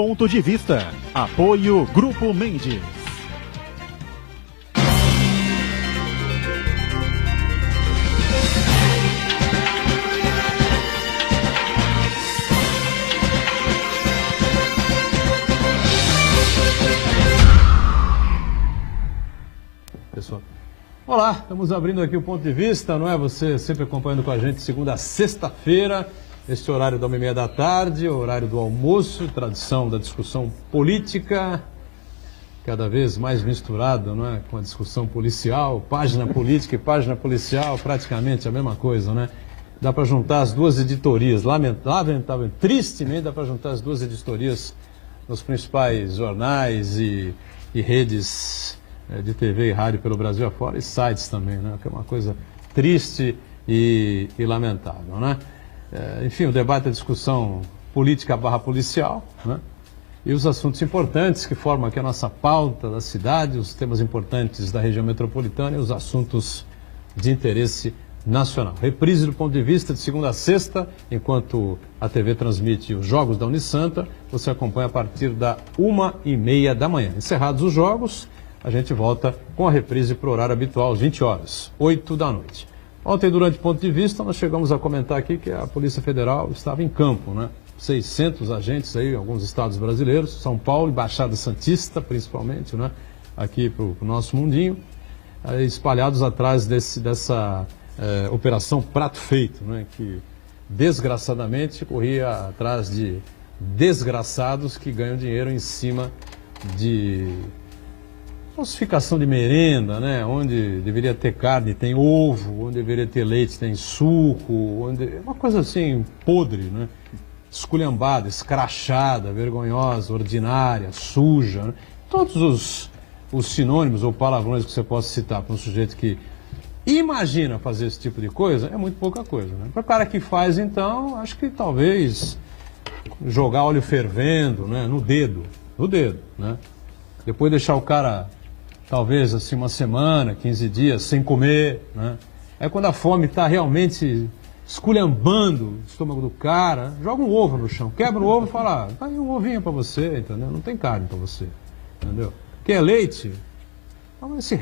Ponto de Vista. Apoio Grupo Mendes. Pessoal, olá, estamos abrindo aqui o Ponto de Vista, não é? Você sempre acompanhando com a gente segunda a sexta-feira, este horário da 1h30 da tarde, horário do almoço, tradição da discussão política, cada vez mais misturada, não é? Com a discussão policial, página política e página policial, praticamente a mesma coisa, né? Dá para juntar as duas editorias, lamentável, tristemente dá para juntar as duas editorias nos principais jornais e redes de TV e rádio pelo Brasil afora, e sites também, né? Que é uma coisa triste e lamentável, né? Enfim, o debate, a discussão política / policial, né? E os assuntos importantes que formam aqui a nossa pauta da cidade, os temas importantes da região metropolitana e os assuntos de interesse nacional. Reprise do Ponto de Vista de segunda a sexta, enquanto a TV transmite os jogos da Unisanta, você acompanha a partir da 1h30 da manhã. Encerrados os jogos, a gente volta com a reprise para o horário habitual, às 20 horas, 8 da noite. Ontem, durante o Ponto de Vista, nós chegamos a comentar aqui que a Polícia Federal estava em campo, né? 600 agentes aí, em alguns estados brasileiros, São Paulo e Baixada Santista, principalmente, né? Aqui para o nosso mundinho, espalhados atrás dessa Operação Prato Feito, né? Que, desgraçadamente, corria atrás de desgraçados que ganham dinheiro em cima de falsificação de merenda, né? Onde deveria ter carne, tem ovo, onde deveria ter leite, tem suco, uma coisa assim podre, né? Esculhambada, escrachada, vergonhosa, ordinária, suja, né? Todos os sinônimos ou palavrões que você possa citar para um sujeito que imagina fazer esse tipo de coisa, é muito pouca coisa, né? Para o cara que faz, então, acho que talvez jogar óleo fervendo, né? No dedo, né? Depois deixar o cara talvez assim uma semana, 15 dias sem comer, né? É quando a fome está realmente esculhambando o estômago do cara, joga um ovo no chão, quebra o ovo e fala, tá aí um ovinho para você, entendeu? Não tem carne para você, entendeu? Quer leite? Então, esse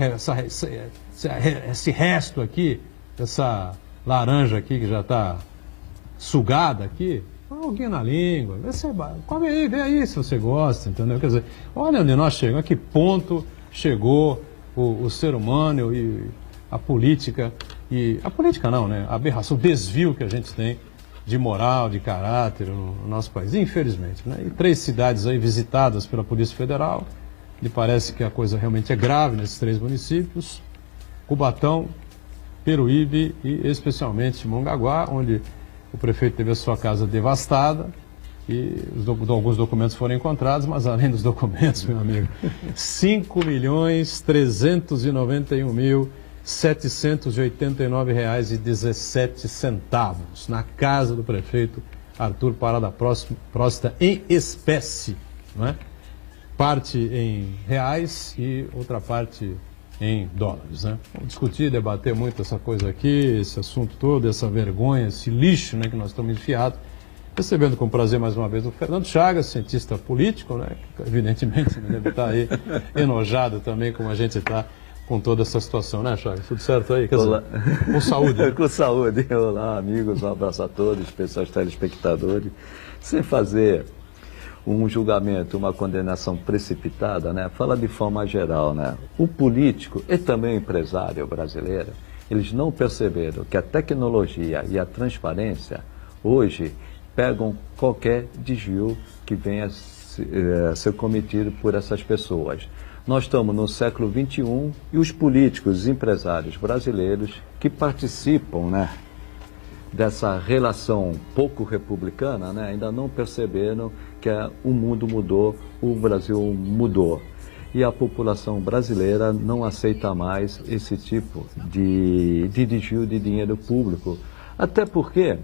resto aqui, essa laranja aqui que já está sugada aqui, alguém na língua, come aí, vê aí se você gosta, entendeu? Quer dizer, olha onde nós chegamos, a que ponto chegou o ser humano e a política não, né? A aberração, o desvio que a gente tem de moral, de caráter no nosso país, infelizmente, né? E 3 cidades aí visitadas pela Polícia Federal, me parece que a coisa realmente é grave nesses 3 municípios, Cubatão, Peruíbe e especialmente Mongaguá, onde o prefeito teve a sua casa devastada e alguns documentos foram encontrados, mas além dos documentos, meu amigo, R$ 5.391.789,17 na casa do prefeito Arthur Parada Próstita em espécie, não é? Parte em reais e outra parte em dólares, né? Vamos discutir, debater muito essa coisa aqui, esse assunto todo, essa vergonha, esse lixo, né, que nós estamos enfiados. Recebendo com prazer mais uma vez o Fernando Chagas, cientista político, né, que evidentemente deve estar aí enojado também como a gente está com toda essa situação, né, Chagas? Tudo certo aí? Quer Olá. Dizer, com saúde. Né? Com saúde. Olá, amigos, um abraço a todos, pessoas telespectadores. Sem fazer um julgamento, uma condenação precipitada, né? Fala de forma geral, né? O político e também o empresário brasileiro, eles não perceberam que a tecnologia e a transparência hoje pegam qualquer desvio que venha a ser cometido por essas pessoas. Nós estamos no século XXI e os políticos e empresários brasileiros que participam, né, dessa relação pouco republicana, né, ainda não perceberam que o mundo mudou, o Brasil mudou. E a população brasileira não aceita mais esse tipo de desvio de dinheiro público. Até porque,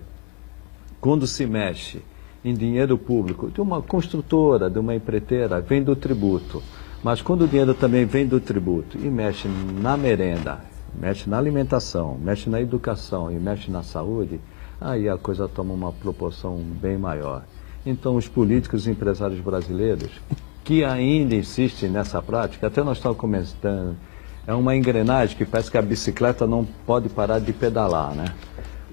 quando se mexe em dinheiro público de uma construtora, de uma empreiteira, vem do tributo. Mas quando o dinheiro também vem do tributo e mexe na merenda, mexe na alimentação, mexe na educação e mexe na saúde, aí a coisa toma uma proporção bem maior. Então, os políticos e empresários brasileiros que ainda insistem nessa prática, até nós estamos comentando, é uma engrenagem que parece que a bicicleta não pode parar de pedalar, né?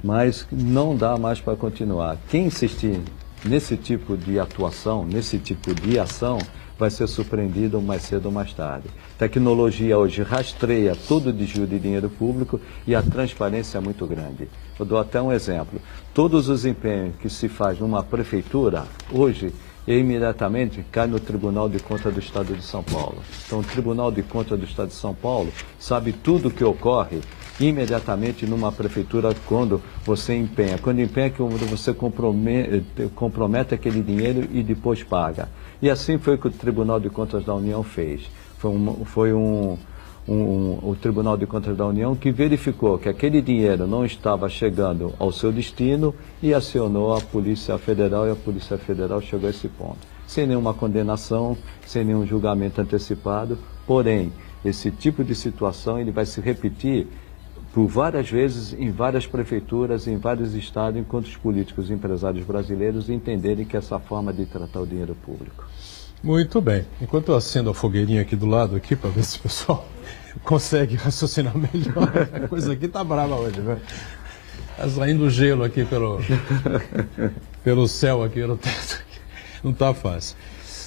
Mas não dá mais para continuar. Quem insistir nesse tipo de atuação, nesse tipo de ação, vai ser surpreendido mais cedo ou mais tarde. Tecnologia hoje rastreia todo o desvio de dinheiro público e a transparência é muito grande. Eu dou até um exemplo. Todos os empenhos que se faz numa prefeitura, hoje, imediatamente cai no Tribunal de Contas do Estado de São Paulo. Então, o Tribunal de Contas do Estado de São Paulo sabe tudo o que ocorre imediatamente numa prefeitura quando você empenha. Quando empenha, que você compromete aquele dinheiro e depois paga. E assim foi o que o Tribunal de Contas da União fez. Foi o Tribunal de Contas da União que verificou que aquele dinheiro não estava chegando ao seu destino e acionou a Polícia Federal, e a Polícia Federal chegou a esse ponto. Sem nenhuma condenação, sem nenhum julgamento antecipado, porém, esse tipo de situação ele vai se repetir por várias vezes em várias prefeituras, em vários estados, enquanto os políticos e empresários brasileiros entenderem que essa forma de tratar o dinheiro público. Muito bem. Enquanto eu acendo a fogueirinha aqui do lado, aqui, para ver se o pessoal consegue raciocinar melhor. A coisa aqui tá brava hoje, velho. Tá saindo gelo aqui pelo céu aqui, no teto. Não tá fácil.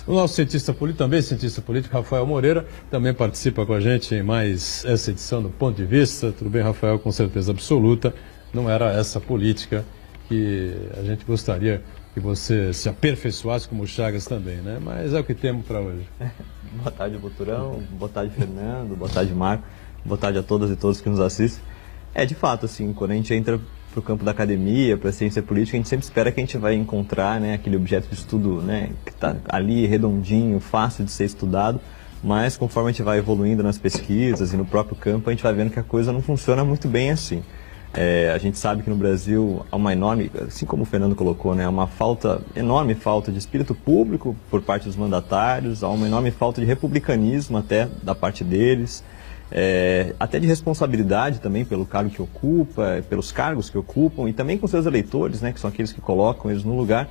O nosso cientista político, também cientista político, Rafael Moreira, também participa com a gente em mais essa edição do Ponto de Vista. Tudo bem, Rafael? Com certeza absoluta. Não era essa política que a gente gostaria que você se aperfeiçoasse como o Chagas também, né? Mas é o que temos para hoje. Boa tarde, Boturão. Boa tarde, Fernando. Boa tarde, Marco. Boa tarde a todas e todos que nos assistem. De fato, assim, quando a gente entra para o campo da academia, para a ciência política, a gente sempre espera que a gente vai encontrar, né, aquele objeto de estudo, né, que está ali redondinho, fácil de ser estudado, mas conforme a gente vai evoluindo nas pesquisas e no próprio campo, a gente vai vendo que a coisa não funciona muito bem assim. A gente sabe que no Brasil há uma enorme, assim como o Fernando colocou, né, uma enorme falta de espírito público por parte dos mandatários, há uma enorme falta de republicanismo até da parte deles, até de responsabilidade também pelo cargo que ocupa, pelos cargos que ocupam e também com seus eleitores, né, que são aqueles que colocam eles no lugar.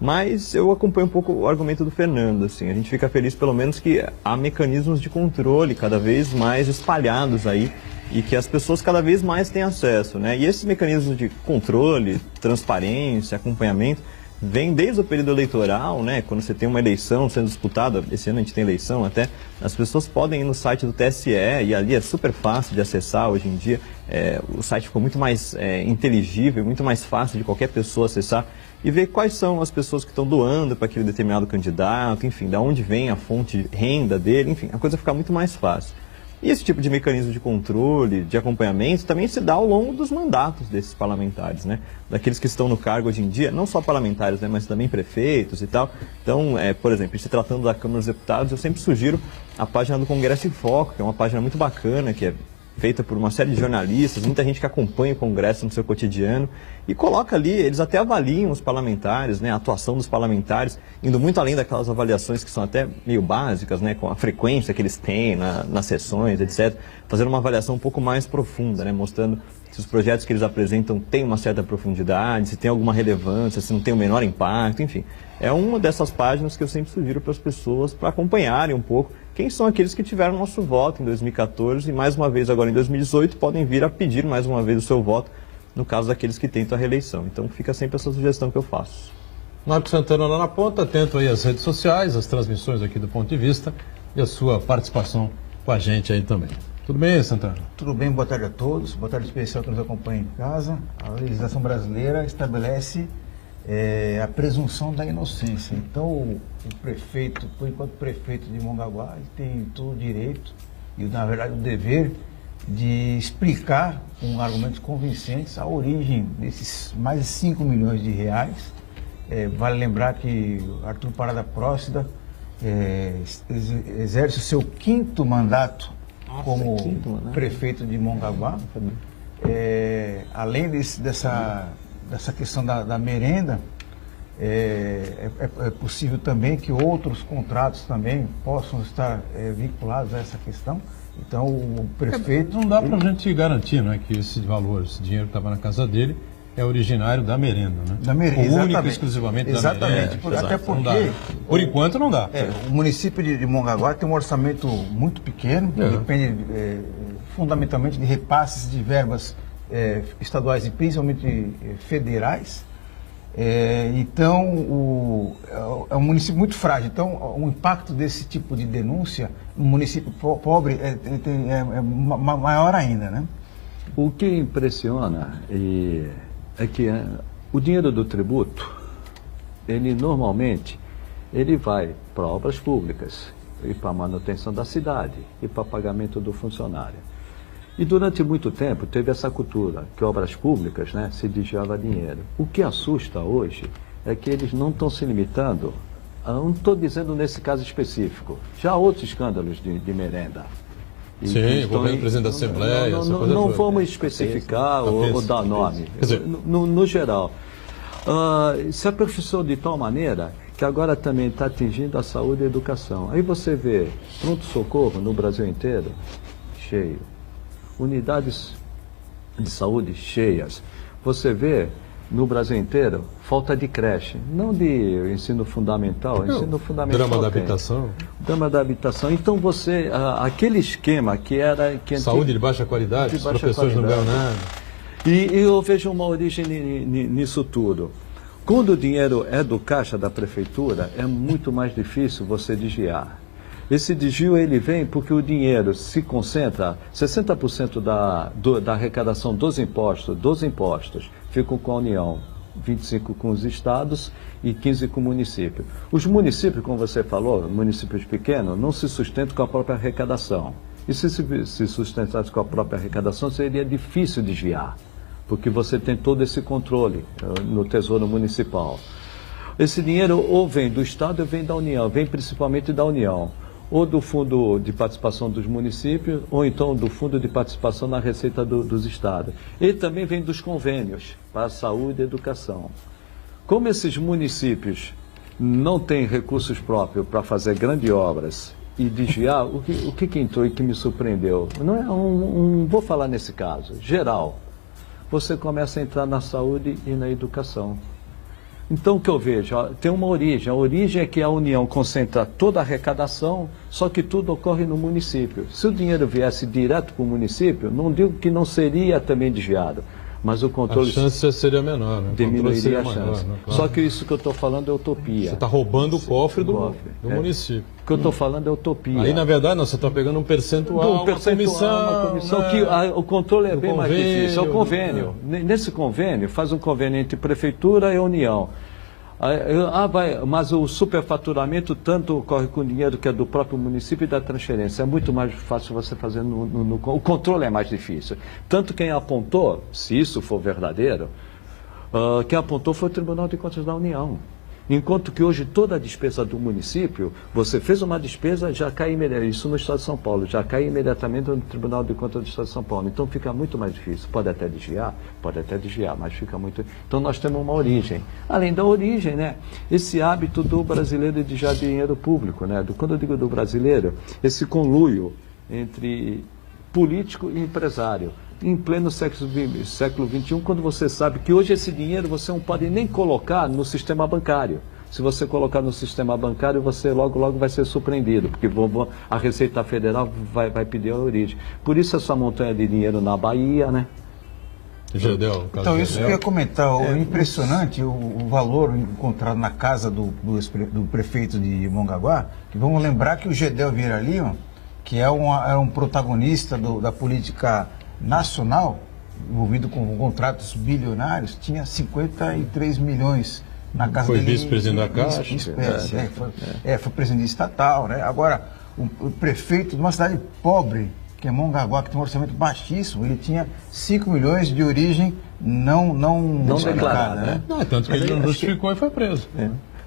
Mas eu acompanho um pouco o argumento do Fernando, assim, a gente fica feliz pelo menos que há mecanismos de controle cada vez mais espalhados aí e que as pessoas cada vez mais têm acesso, né? E esses mecanismos de controle, transparência, acompanhamento, vem desde o período eleitoral, né? Quando você tem uma eleição sendo disputada, esse ano a gente tem eleição até, as pessoas podem ir no site do TSE e ali é super fácil de acessar hoje em dia. O site ficou muito mais inteligível, muito mais fácil de qualquer pessoa acessar e ver quais são as pessoas que estão doando para aquele determinado candidato, enfim, de onde vem a fonte de renda dele, enfim, a coisa fica muito mais fácil. E esse tipo de mecanismo de controle, de acompanhamento, também se dá ao longo dos mandatos desses parlamentares, né? Daqueles que estão no cargo hoje em dia, não só parlamentares, né, mas também prefeitos e tal. Então, por exemplo, se tratando da Câmara dos Deputados, eu sempre sugiro a página do Congresso em Foco, que é uma página muito bacana, que é feita por uma série de jornalistas, muita gente que acompanha o Congresso no seu cotidiano e coloca ali, eles até avaliam os parlamentares, né, a atuação dos parlamentares, indo muito além daquelas avaliações que são até meio básicas, né, com a frequência que eles têm nas sessões, etc., fazendo uma avaliação um pouco mais profunda, né, mostrando se os projetos que eles apresentam têm uma certa profundidade, se tem alguma relevância, se não tem o menor impacto, enfim. É uma dessas páginas que eu sempre sugiro para as pessoas para acompanharem um pouco quem são aqueles que tiveram nosso voto em 2014 e mais uma vez agora em 2018 podem vir a pedir mais uma vez o seu voto no caso daqueles que tentam a reeleição. Então fica sempre essa sugestão que eu faço. Marco Santana lá na ponta, atento aí às redes sociais, as transmissões aqui do Ponto de Vista e a sua participação com a gente aí também. Tudo bem, Santana? Tudo bem, boa tarde a todos. Boa tarde especial que nos acompanha em casa. A legislação brasileira estabelece a presunção da inocência. Então, o prefeito, por enquanto prefeito de Mongaguá, ele tem todo o direito e, na verdade, o dever de explicar com argumentos convincentes a origem desses mais de 5 milhões de reais. Vale lembrar que Arthur Parada Próstida exerce o seu 5º mandato como prefeito de Mongaguá. Além dessa questão da merenda, é possível também que outros contratos também possam estar vinculados a essa questão. Então, o prefeito... Não dá para a gente garantir, né, que esse valor, esse dinheiro que estava na casa dele, é originário da merenda, né? Da merenda, Único e exatamente. exclusivamente Exatamente, da merenda. por- até Exato, não porque- dá. Por enquanto não dá. O município de Mongaguá tem um orçamento muito pequeno, que depende fundamentalmente de repasses de verbas estaduais e principalmente federais. Então, é um município muito frágil. Então, o impacto desse tipo de denúncia no município pobre é maior ainda, né? O que impressiona é que o dinheiro do tributo, ele normalmente, ele vai para obras públicas, e para manutenção da cidade, e para pagamento do funcionário. E durante muito tempo teve essa cultura, que obras públicas, né, se desviava dinheiro. O que assusta hoje é que eles não estão se limitando, não estou dizendo nesse caso específico, já há outros escândalos de merenda. E Sim, que estão envolvendo o presidente da Assembleia, essa coisa não toda. vamos especificar ou dar nome, Quer dizer, no geral. Se aperfeiçoou de tal maneira que agora também está atingindo a saúde e a educação. Aí você vê pronto-socorro no Brasil inteiro, cheio. Unidades de saúde cheias. Você vê no Brasil inteiro falta de creche, não de ensino fundamental, ensino fundamental drama da tem. habitação. Drama da habitação. Então você, aquele esquema que era... Saúde de baixa qualidade, de os baixa professores não ganham qualidade. nada. E eu vejo uma origem nisso tudo. Quando o dinheiro é do caixa da prefeitura, é muito mais difícil você desviar. Esse desvio ele vem porque o dinheiro se concentra, 60% da arrecadação dos impostos ficam com a União, 25% com os estados e 15% com o município. Os municípios, como você falou, municípios pequenos, não se sustentam com a própria arrecadação. E se sustentasse com a própria arrecadação, seria difícil desviar, porque você tem todo esse controle no Tesouro Municipal. Esse dinheiro ou vem do Estado ou vem da União, vem principalmente da União, ou do Fundo de Participação dos Municípios, ou então do Fundo de Participação na Receita dos Estados. Ele também vem dos convênios para a saúde e educação. Como esses municípios não têm recursos próprios para fazer grandes obras e desviar, o que entrou e que me surpreendeu? Não é vou falar nesse caso, geral. Você começa a entrar na saúde e na educação. Então, o que eu vejo? Tem uma origem. A origem é que a União concentra toda a arrecadação, só que tudo ocorre no município. Se o dinheiro viesse direto para o município, não digo que não seria também desviado, mas o controle... A chance seria menor, né? O controle diminuiria seria a chance. maior, né? Claro. Só que isso que eu estou falando é utopia. Você está roubando o cofre do É. município. O que eu estou falando é utopia. Aí, na verdade, não, você está pegando um percentual, uma comissão né? que o controle é Do bem mais convênio, difícil. É o convênio. Nesse convênio, faz um convênio entre prefeitura e União. Mas o superfaturamento tanto ocorre com o dinheiro que é do próprio município e da transferência. É muito mais fácil você fazer o controle é mais difícil. Tanto quem apontou, se isso for verdadeiro, quem apontou foi o Tribunal de Contas da União. Enquanto que hoje toda a despesa do município, você fez uma despesa, já cai imediatamente, isso no Estado de São Paulo, já cai imediatamente no Tribunal de Contas do Estado de São Paulo. Então fica muito mais difícil. Pode até desviar, mas fica muito... Então nós temos uma origem. Além da origem, né, esse hábito do brasileiro de desviar dinheiro público, né, quando eu digo do brasileiro, esse conluio entre político e empresário. Em pleno século XXI, quando você sabe que hoje esse dinheiro você não pode nem colocar no sistema bancário. Se você colocar no sistema bancário, você logo vai ser surpreendido, porque a Receita Federal vai pedir a origem. Por isso essa montanha de dinheiro na Bahia, né? Gedel, Então, isso que eu ia comentar, é impressionante o valor encontrado na casa do prefeito de Mongaguá, que vamos lembrar que o Gedel Vieira Lima, que é um protagonista da política nacional, envolvido com contratos bilionários, tinha 53 milhões na casa foi dele. Foi vice-presidente da Caixa. Foi presidente estatal, né? Agora, o prefeito de uma cidade pobre, que é Mongaguá, que tem um orçamento baixíssimo, ele tinha 5 milhões de origem não declarada, né? Não, é tanto que ele não justificou e foi preso.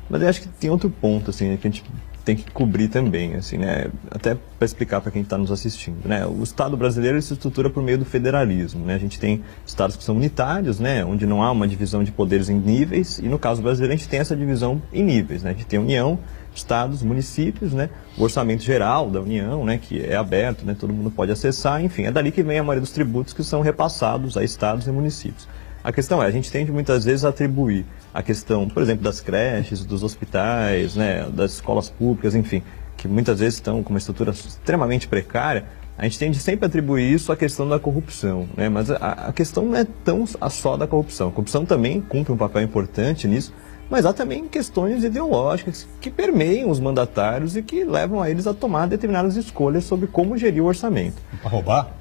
Mas eu acho que tem outro ponto, assim, que a gente tem que cobrir também, assim, né? Até para explicar para quem está nos assistindo, né? O Estado brasileiro se estrutura por meio do federalismo, né? A gente tem estados que são unitários, né? Onde não há uma divisão de poderes em níveis, e no caso brasileiro a gente tem essa divisão em níveis, né? A gente tem a União, estados, municípios, né? O orçamento geral da União, né? Que é aberto, né? Todo mundo pode acessar, enfim, é dali que vem a maioria dos tributos que são repassados a estados e municípios. A questão é, a gente tende muitas vezes a atribuir a questão, por exemplo, das creches, dos hospitais, né, das escolas públicas, enfim, que muitas vezes estão com uma estrutura extremamente precária, a gente tende sempre a atribuir isso à questão da corrupção, né? Mas a questão não é tão só da corrupção. A corrupção também cumpre um papel importante nisso, mas há também questões ideológicas que permeiam os mandatários e que levam a eles a tomar determinadas escolhas sobre como gerir o orçamento. Para roubar?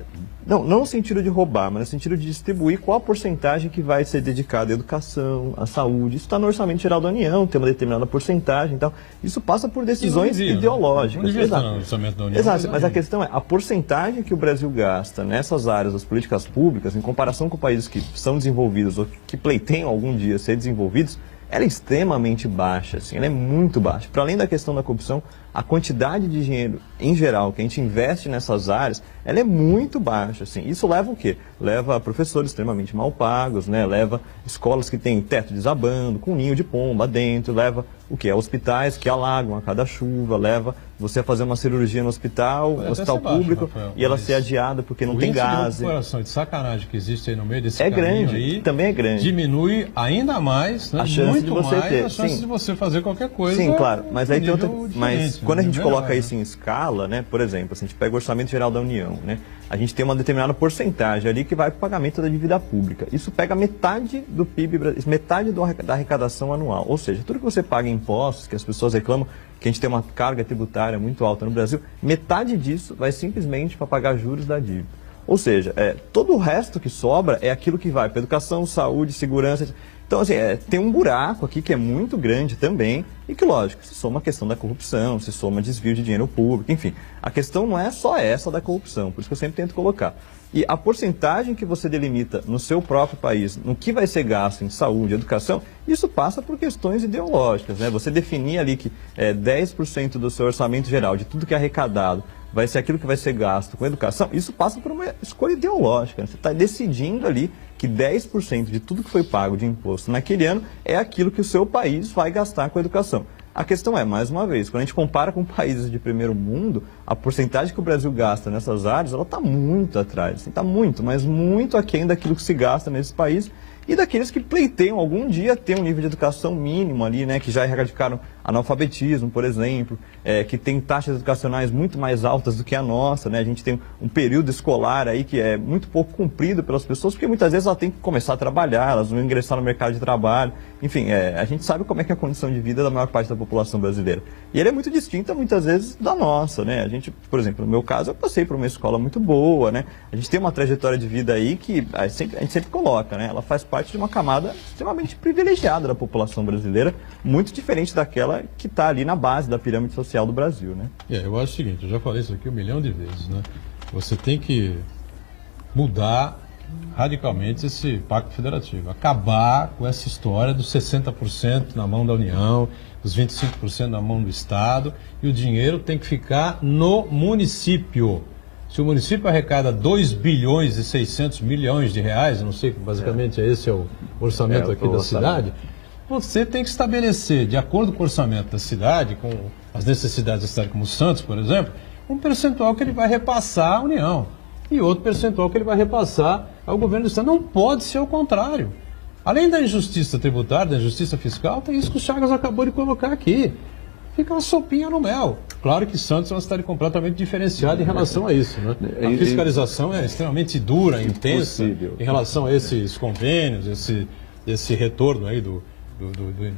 Não no sentido de roubar, mas no sentido de distribuir qual a porcentagem que vai ser dedicada à educação, à saúde. Isso está no Orçamento Geral da União, tem uma determinada porcentagem e tal. Isso passa por decisões ideológicas. Não devia estar no Orçamento da União. Exato, mas a questão é, a porcentagem que o Brasil gasta nessas áreas das políticas públicas, em comparação com países que são desenvolvidos ou que pleiteiam algum dia ser desenvolvidos, ela é extremamente baixa, assim, ela é muito baixa. Para além da questão da corrupção, a quantidade de dinheiro, em geral, que a gente investe nessas áreas, ela é muito baixa, assim. Isso leva o quê? Leva professores extremamente mal pagos, né? Leva escolas que têm teto desabando, com ninho de pomba dentro, leva o quê? Hospitais que alagam a cada chuva, leva você a fazer uma cirurgia no hospital público, Rafael, e ela ser adiada porque não tem gás. O índice de sacanagem que existe aí no meio desse caminho grande, aí, também é grande. Diminui ainda mais, né? A chance muito de você mais ter, a chance sim. de você fazer qualquer coisa. Sim, claro, mas aí tem outra. Mas quando a gente melhor, coloca isso em escala, né? Por exemplo, assim, a gente pega o Orçamento Geral da União, né? A gente tem uma determinada porcentagem ali que vai para o pagamento da dívida pública. Isso pega metade do PIB, metade da arrecadação anual. Ou seja, tudo que você paga em impostos, que as pessoas reclamam que a gente tem uma carga tributária muito alta no Brasil, metade disso vai simplesmente para pagar juros da dívida. Ou seja, todo o resto que sobra é aquilo que vai para educação, saúde, segurança. Então, assim, tem um buraco aqui que é muito grande também e que, lógico, se soma a questão da corrupção, se soma desvio de dinheiro público, enfim. A questão não é só essa da corrupção, por isso que eu sempre tento colocar. E a porcentagem que você delimita no seu próprio país, no que vai ser gasto em saúde, educação, isso passa por questões ideológicas, né? Você definir ali que 10% do seu orçamento geral, de tudo que é arrecadado, vai ser aquilo que vai ser gasto com educação, isso passa por uma escolha ideológica. Né? Você está decidindo ali que 10% de tudo que foi pago de imposto naquele ano é aquilo que o seu país vai gastar com a educação. A questão é, mais uma vez, quando a gente compara com países de primeiro mundo, a porcentagem que o Brasil gasta nessas áreas, ela está muito atrás. Está muito, mas muito aquém daquilo que se gasta nesses países e daqueles que pleiteiam algum dia ter um nível de educação mínimo ali, né, que já erradicaram analfabetismo, por exemplo, que tem taxas educacionais muito mais altas do que a nossa, né? A gente tem um período escolar aí que é muito pouco cumprido pelas pessoas, porque muitas vezes elas têm que começar a trabalhar, elas vão ingressar no mercado de trabalho, enfim, a gente sabe como é que é a condição de vida da maior parte da população brasileira. E ele é muito distinta, muitas vezes, da nossa, né? A gente, por exemplo, no meu caso, eu passei por uma escola muito boa, né? A gente tem uma trajetória de vida aí que a gente sempre coloca, né? Ela faz parte de uma camada extremamente privilegiada da população brasileira, muito diferente daquela que está ali na base da pirâmide social do Brasil, né? Eu acho o seguinte, eu já falei isso aqui 1 milhão de vezes, né? Você tem que mudar radicalmente esse pacto federativo, acabar com essa história dos 60% na mão da União, dos 25% na mão do Estado, e o dinheiro tem que ficar no município. Se o município arrecada 2 bilhões e 600 milhões de reais, eu não sei, basicamente esse é o orçamento aqui da cidade, você tem que estabelecer, de acordo com o orçamento da cidade, com as necessidades da cidade, como Santos, por exemplo, um percentual que ele vai repassar à União e outro percentual que ele vai repassar ao governo do Estado. Não pode ser o contrário. Além da injustiça tributária, da injustiça fiscal, tem isso que o Chagas acabou de colocar aqui. Fica uma sopinha no mel. Claro que Santos é uma cidade completamente diferenciada em relação a isso, né? A fiscalização é extremamente dura, intensa, em relação a esses convênios, esse retorno aí do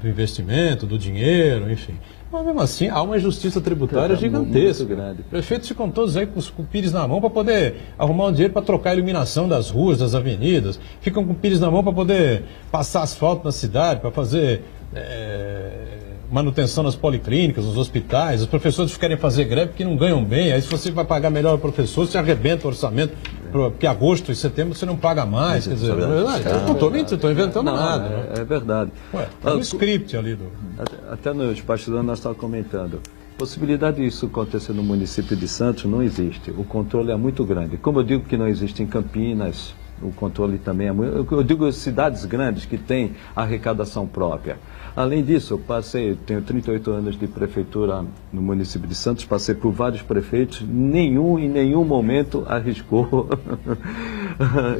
investimento, do dinheiro, enfim. Mas mesmo assim, há uma injustiça tributária gigantesca. Prefeitos ficam todos aí com o pires na mão para poder arrumar um dinheiro para trocar a iluminação das ruas, das avenidas. Ficam com o pires na mão para poder passar asfalto na cidade, para fazer manutenção nas policlínicas, nos hospitais. Os professores querem fazer greve porque não ganham bem. Aí se você vai pagar melhor o professor, você arrebenta o orçamento, porque agosto e setembro você não paga mais. Quer dizer, eu não estou mentindo, estou inventando nada. É verdade. Tem um script ali. Até nos bastidores nós estávamos comentando. Possibilidade disso acontecer no município de Santos não existe. O controle é muito grande. Como eu digo que não existe em Campinas, O controle também é muito... Eu digo cidades grandes que têm arrecadação própria. Além disso, tenho 38 anos de prefeitura no município de Santos, passei por vários prefeitos, nenhum em nenhum momento arriscou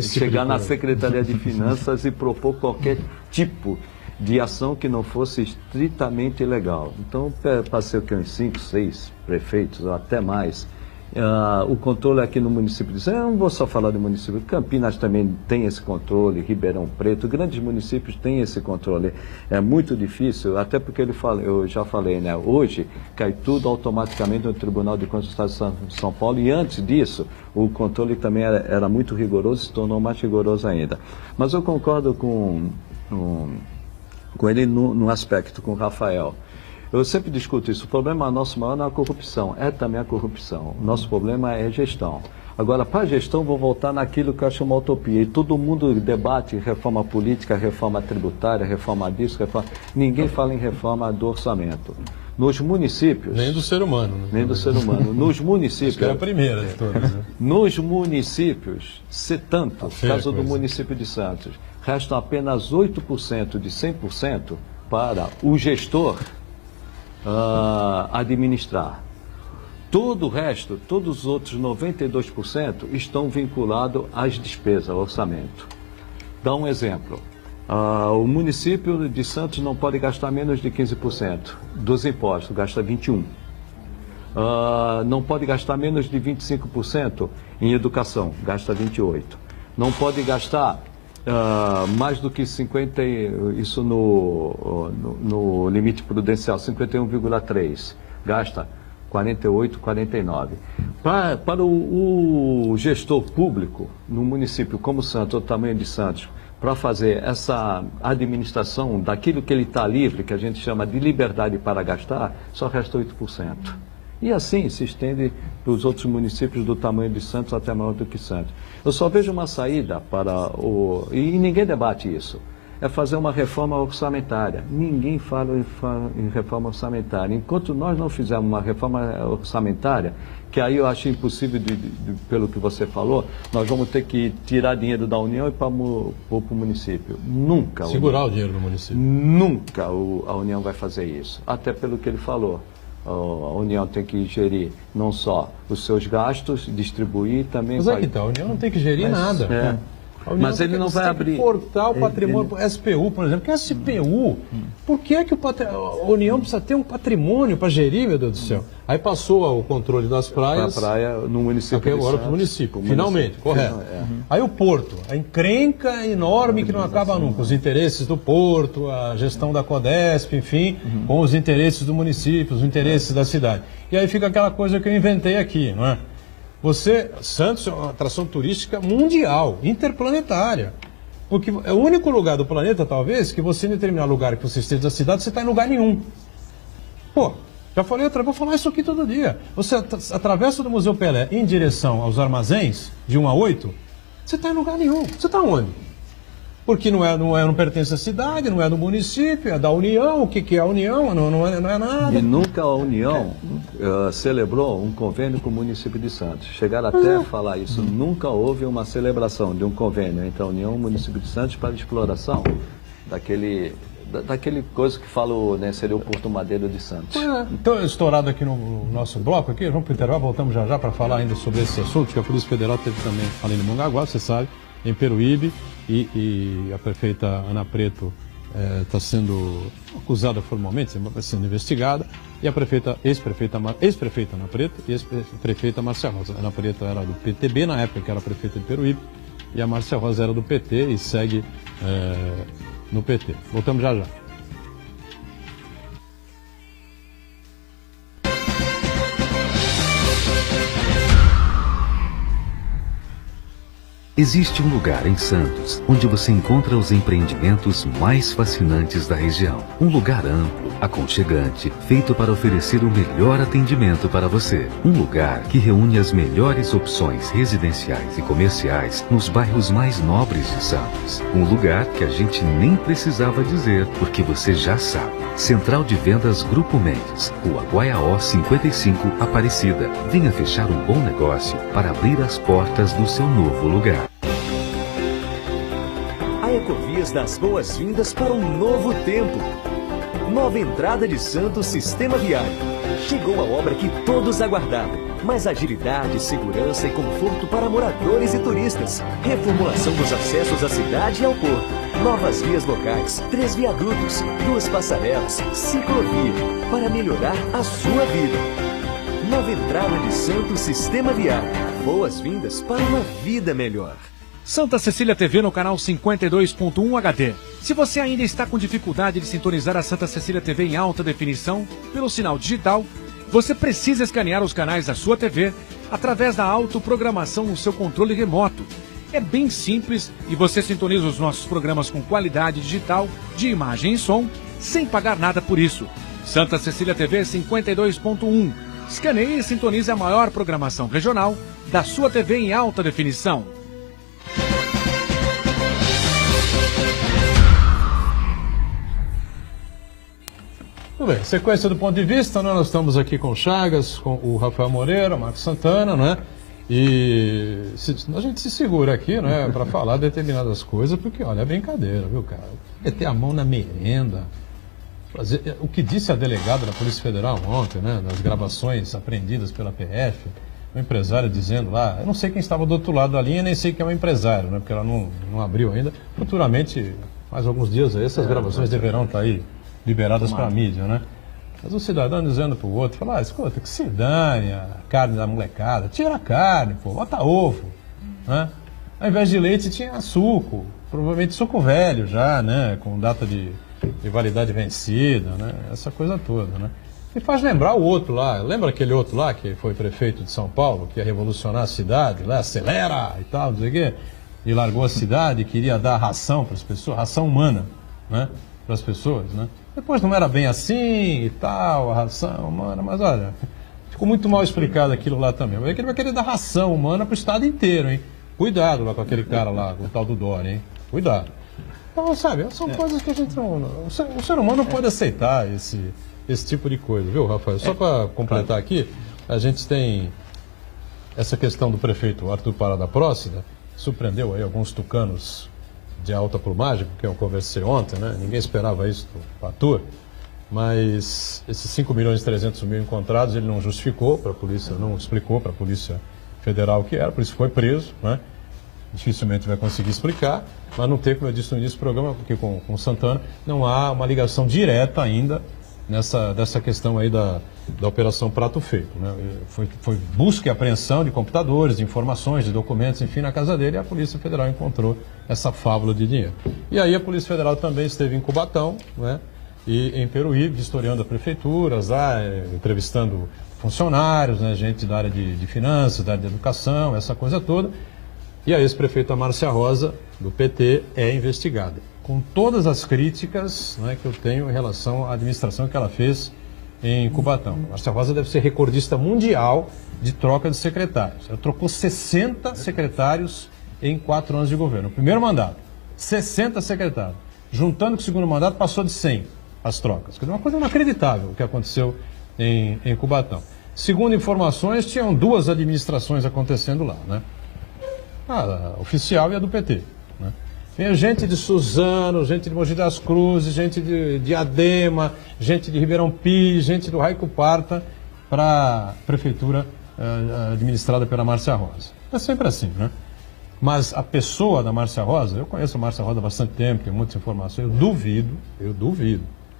chegar na Secretaria de Finanças e propor qualquer tipo de ação que não fosse estritamente legal. Então, passei uns 5, 6 prefeitos, ou até mais. O controle aqui no município de Santos, eu não vou só falar do município, Campinas também tem esse controle, Ribeirão Preto, grandes municípios têm esse controle. É muito difícil, até porque eu já falei, né? Hoje cai tudo automaticamente no Tribunal de Contas do Estado de São Paulo, e antes disso o controle também era muito rigoroso, se tornou mais rigoroso ainda. Mas eu concordo com ele no aspecto, com o Rafael. Eu sempre discuto isso. O problema nosso maior não é a corrupção, é também a corrupção. O nosso problema é gestão. Agora, para a gestão, vou voltar naquilo que eu acho uma utopia. E todo mundo debate reforma política, reforma tributária, reforma disso, reforma... Ninguém fala em reforma do orçamento. Nos municípios... Nem do ser humano. Né? Nem do ser humano. Nos municípios... Acho que era a primeira de todas. Né? Nos municípios, se tanto, no caso do município de Santos, restam apenas 8% de 100% para o gestor administrar. Todo o resto, todos os outros 92% estão vinculados às despesas, ao orçamento. Dá um exemplo. O município de Santos não pode gastar menos de 15% dos impostos, gasta 21%. Não pode gastar menos de 25% em educação, gasta 28%. Não pode gastar mais do que 50%, isso no limite prudencial, 51,3%, gasta 48, 49. Para o gestor público, no município como Santos, o tamanho de Santos, para fazer essa administração daquilo que ele está livre, que a gente chama de liberdade para gastar, só resta 8%. E assim se estende para os outros municípios do tamanho de Santos até maior do que Santos. Eu só vejo uma saída para e ninguém debate isso. É fazer uma reforma orçamentária. Ninguém fala em reforma orçamentária. Enquanto nós não fizermos uma reforma orçamentária, que aí eu acho impossível, pelo que você falou, nós vamos ter que tirar dinheiro da União e pôr para o município. Nunca. Segurar o dinheiro do município. Nunca a União vai fazer isso. Até pelo que ele falou. A União tem que gerir não só os seus gastos, distribuir também... Mas aqui tá, a União não tem que gerir nada. Mas ele não vai abrir... Cortar o patrimônio, SPU, por exemplo. Que SPU? Por que a União precisa ter um patrimônio para gerir, meu Deus do céu? Aí passou o controle das praias... Para a praia no município de Santos. Agora para o município, finalmente, correto. Aí o porto, a encrenca enorme que não acaba nunca. Os interesses do porto, a gestão da Codesp, enfim, com os interesses do município, os interesses da cidade. E aí fica aquela coisa que eu inventei aqui, não é? Santos é uma atração turística mundial, interplanetária. Porque é o único lugar do planeta, talvez, que você, em determinado lugar que você esteja da cidade, você está em lugar nenhum. Pô, já falei outra vez, vou falar isso aqui todo dia. Você atravessa do Museu Pelé em direção aos armazéns, de 1 a 8, você está em lugar nenhum. Você está onde? Porque não pertence à cidade, não é do município, é da União. O que é a União? Não é nada. E nunca a União celebrou um convênio com o município de Santos. Chegaram até a falar isso. Nunca houve uma celebração de um convênio entre a União e o município de Santos para exploração daquele coisa que falo, né, seria o Porto Madeiro de Santos. Então, estourado aqui no nosso bloco, aqui, vamos para o intervalo, voltamos já para falar ainda sobre esse assunto, que a Polícia Federal teve também, além de Mongaguá, você sabe, em Peruíbe, e a prefeita Ana Preto está sendo acusada formalmente, está sendo investigada, e a ex-prefeita Ana Preto e ex-prefeita Márcia Rosa. Ana Preto era do PTB na época que era prefeita de Peruíbe, e a Márcia Rosa era do PT e segue no PT. Voltamos já. Existe um lugar em Santos onde você encontra os empreendimentos mais fascinantes da região. Um lugar amplo, aconchegante, feito para oferecer o melhor atendimento para você. Um lugar que reúne as melhores opções residenciais e comerciais nos bairros mais nobres de Santos. Um lugar que a gente nem precisava dizer, porque você já sabe. Central de Vendas Grupo Mendes, Rua Guaiaó 55, Aparecida. Venha fechar um bom negócio para abrir as portas do seu novo lugar. Caminhos das Boas-Vindas para um novo tempo. Nova entrada de Santos Sistema Viário. Chegou a obra que todos aguardavam. Mais agilidade, segurança e conforto para moradores e turistas. Reformulação dos acessos à cidade e ao porto. Novas vias locais, 3 viadutos, 2 passarelas, ciclovia, para melhorar a sua vida. Nova entrada de Santos Sistema Viário. Boas-vindas para uma vida melhor. Santa Cecília TV no canal 52.1 HD. Se você ainda está com dificuldade de sintonizar a Santa Cecília TV em alta definição pelo sinal digital, você precisa escanear os canais da sua TV através da autoprogramação no seu controle remoto. É bem simples e você sintoniza os nossos programas com qualidade digital de imagem e som sem pagar nada por isso. Santa Cecília TV 52.1. Escaneie e sintonize a maior programação regional da sua TV em alta definição. Tudo bem, sequência do ponto de vista, né? Nós estamos aqui com o Chagas, com o Rafael Moreira, o Marcos Santana, né? E a gente se segura aqui, né, para falar determinadas coisas, porque, olha, é brincadeira, viu, cara? Meter a mão na merenda. O que disse a delegada da Polícia Federal ontem, né, das gravações apreendidas pela PF, um empresário dizendo lá, eu não sei quem estava do outro lado da linha, nem sei quem é o empresário, né, porque ela não abriu ainda. Futuramente, mais alguns dias aí, essas gravações deverão estar aí liberadas para a mídia, né? Mas o cidadão dizendo para o outro, fala, escuta, que se dane a carne da molecada, tira a carne, pô, bota ovo, né? Ao invés de leite tinha suco, provavelmente suco velho já, né? Com data de validade vencida, né? Essa coisa toda, né? E faz lembrar o outro lá, lembra aquele outro lá que foi prefeito de São Paulo, que ia revolucionar a cidade, lá, acelera e tal, não sei o quê, e largou a cidade e queria dar ração para as pessoas, ração humana, né? Para as pessoas, né? Depois não era bem assim e tal, a ração humana, mas olha, ficou muito mal explicado aquilo lá também. Mas é que ele vai querer dar ração humana para o estado inteiro, hein? Cuidado lá com aquele cara lá, com o tal do Dória, hein? Cuidado. Então, sabe, são coisas que a gente não... O ser humano não pode aceitar esse tipo de coisa, viu, Rafael? Só para completar aqui, a gente tem essa questão do prefeito Arthur Parada Próxida, surpreendeu aí alguns tucanos de alta plumagem, porque eu conversei ontem, né? Ninguém esperava isso do Arthur, mas esses 5.300.000 encontrados ele não justificou para a polícia, não explicou para a Polícia Federal o que era, por isso foi preso, né? Dificilmente vai conseguir explicar, mas não tem, como eu disse no início do programa, porque com o Santana não há uma ligação direta ainda dessa questão aí da Operação Prato Feito, né? Foi busca e apreensão de computadores, de informações, de documentos, enfim, na casa dele, e a Polícia Federal encontrou essa fábula de dinheiro. E aí a Polícia Federal também esteve em Cubatão, né? E em Peruíbe, vistoriando as prefeituras, lá, entrevistando funcionários, né? Gente da área de finanças, da área de educação, essa coisa toda. E a ex-prefeita Márcia Rosa, do PT, é investigada, com todas as críticas, né, que eu tenho em relação à administração que ela fez em Cubatão. Márcia Rosa deve ser recordista mundial de troca de secretários. Ela trocou 60 secretários em 4 anos de governo. O primeiro mandato, 60 secretários. Juntando com o segundo mandato, passou de 100 as trocas. Uma coisa inacreditável o que aconteceu em Cubatão. Segundo informações, tinham 2 administrações acontecendo lá, né? A oficial e a do PT, né? Tinha gente de Suzano, gente de Mogi das Cruzes, gente de Diadema, gente de Ribeirão Pires, gente do Raico Parta, para a prefeitura administrada pela Márcia Rosa. É sempre assim, né? Mas a pessoa da Márcia Rosa, eu conheço a Márcia Rosa há bastante tempo, tenho muitas informações, eu duvido,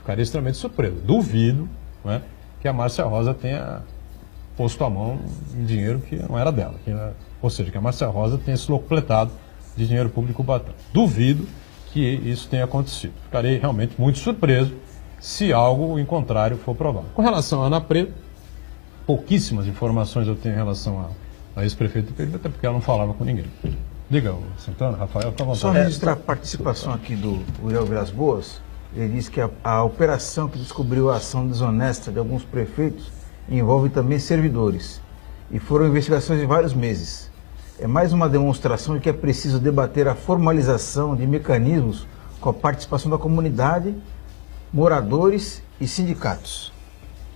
ficaria extremamente surpreso, duvido, né, que a Márcia Rosa tenha posto a mão em dinheiro que não era dela, ou seja, que a Márcia Rosa tenha se locupletado de dinheiro público Cubatão. Duvido que isso tenha acontecido. Ficarei realmente muito surpreso se algo em contrário for provado. Com relação à Ana Preto, pouquíssimas informações eu tenho em relação a ex-prefeito do Peruíbe, até porque ela não falava com ninguém. Diga, Santana, Rafael, fica à vontade. Só registrar a participação aqui do Uriel Vilas Boas. Ele disse que a operação que descobriu a ação desonesta de alguns prefeitos envolve também servidores. E foram investigações de vários meses. É mais uma demonstração de que é preciso debater a formalização de mecanismos com a participação da comunidade, moradores e sindicatos.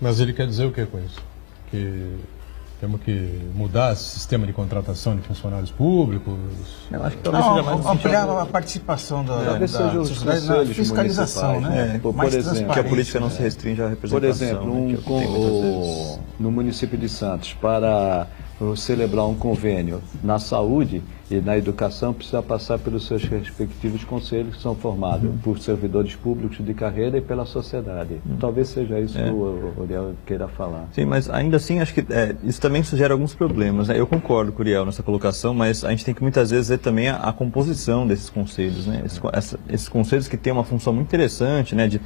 Mas ele quer dizer o que com isso? Que Temos que mudar o sistema de contratação de funcionários públicos. Eu acho que talvez seja mais ampliar a participação da sociedade na fiscalização, né? Por Mais exemplo, que a política não se restringe à representação. Por exemplo, no município de Santos, para celebrar um convênio na saúde e na educação, precisa passar pelos seus respectivos conselhos, que são formados por servidores públicos de carreira e pela sociedade. Talvez seja isso que o Uriel queira falar. Sim, mas ainda assim, acho que isso também sugere alguns problemas, né? Eu concordo com o Uriel nessa colocação, mas a gente tem que muitas vezes ver também a composição desses conselhos, né? Esses conselhos que têm uma função muito interessante, né? De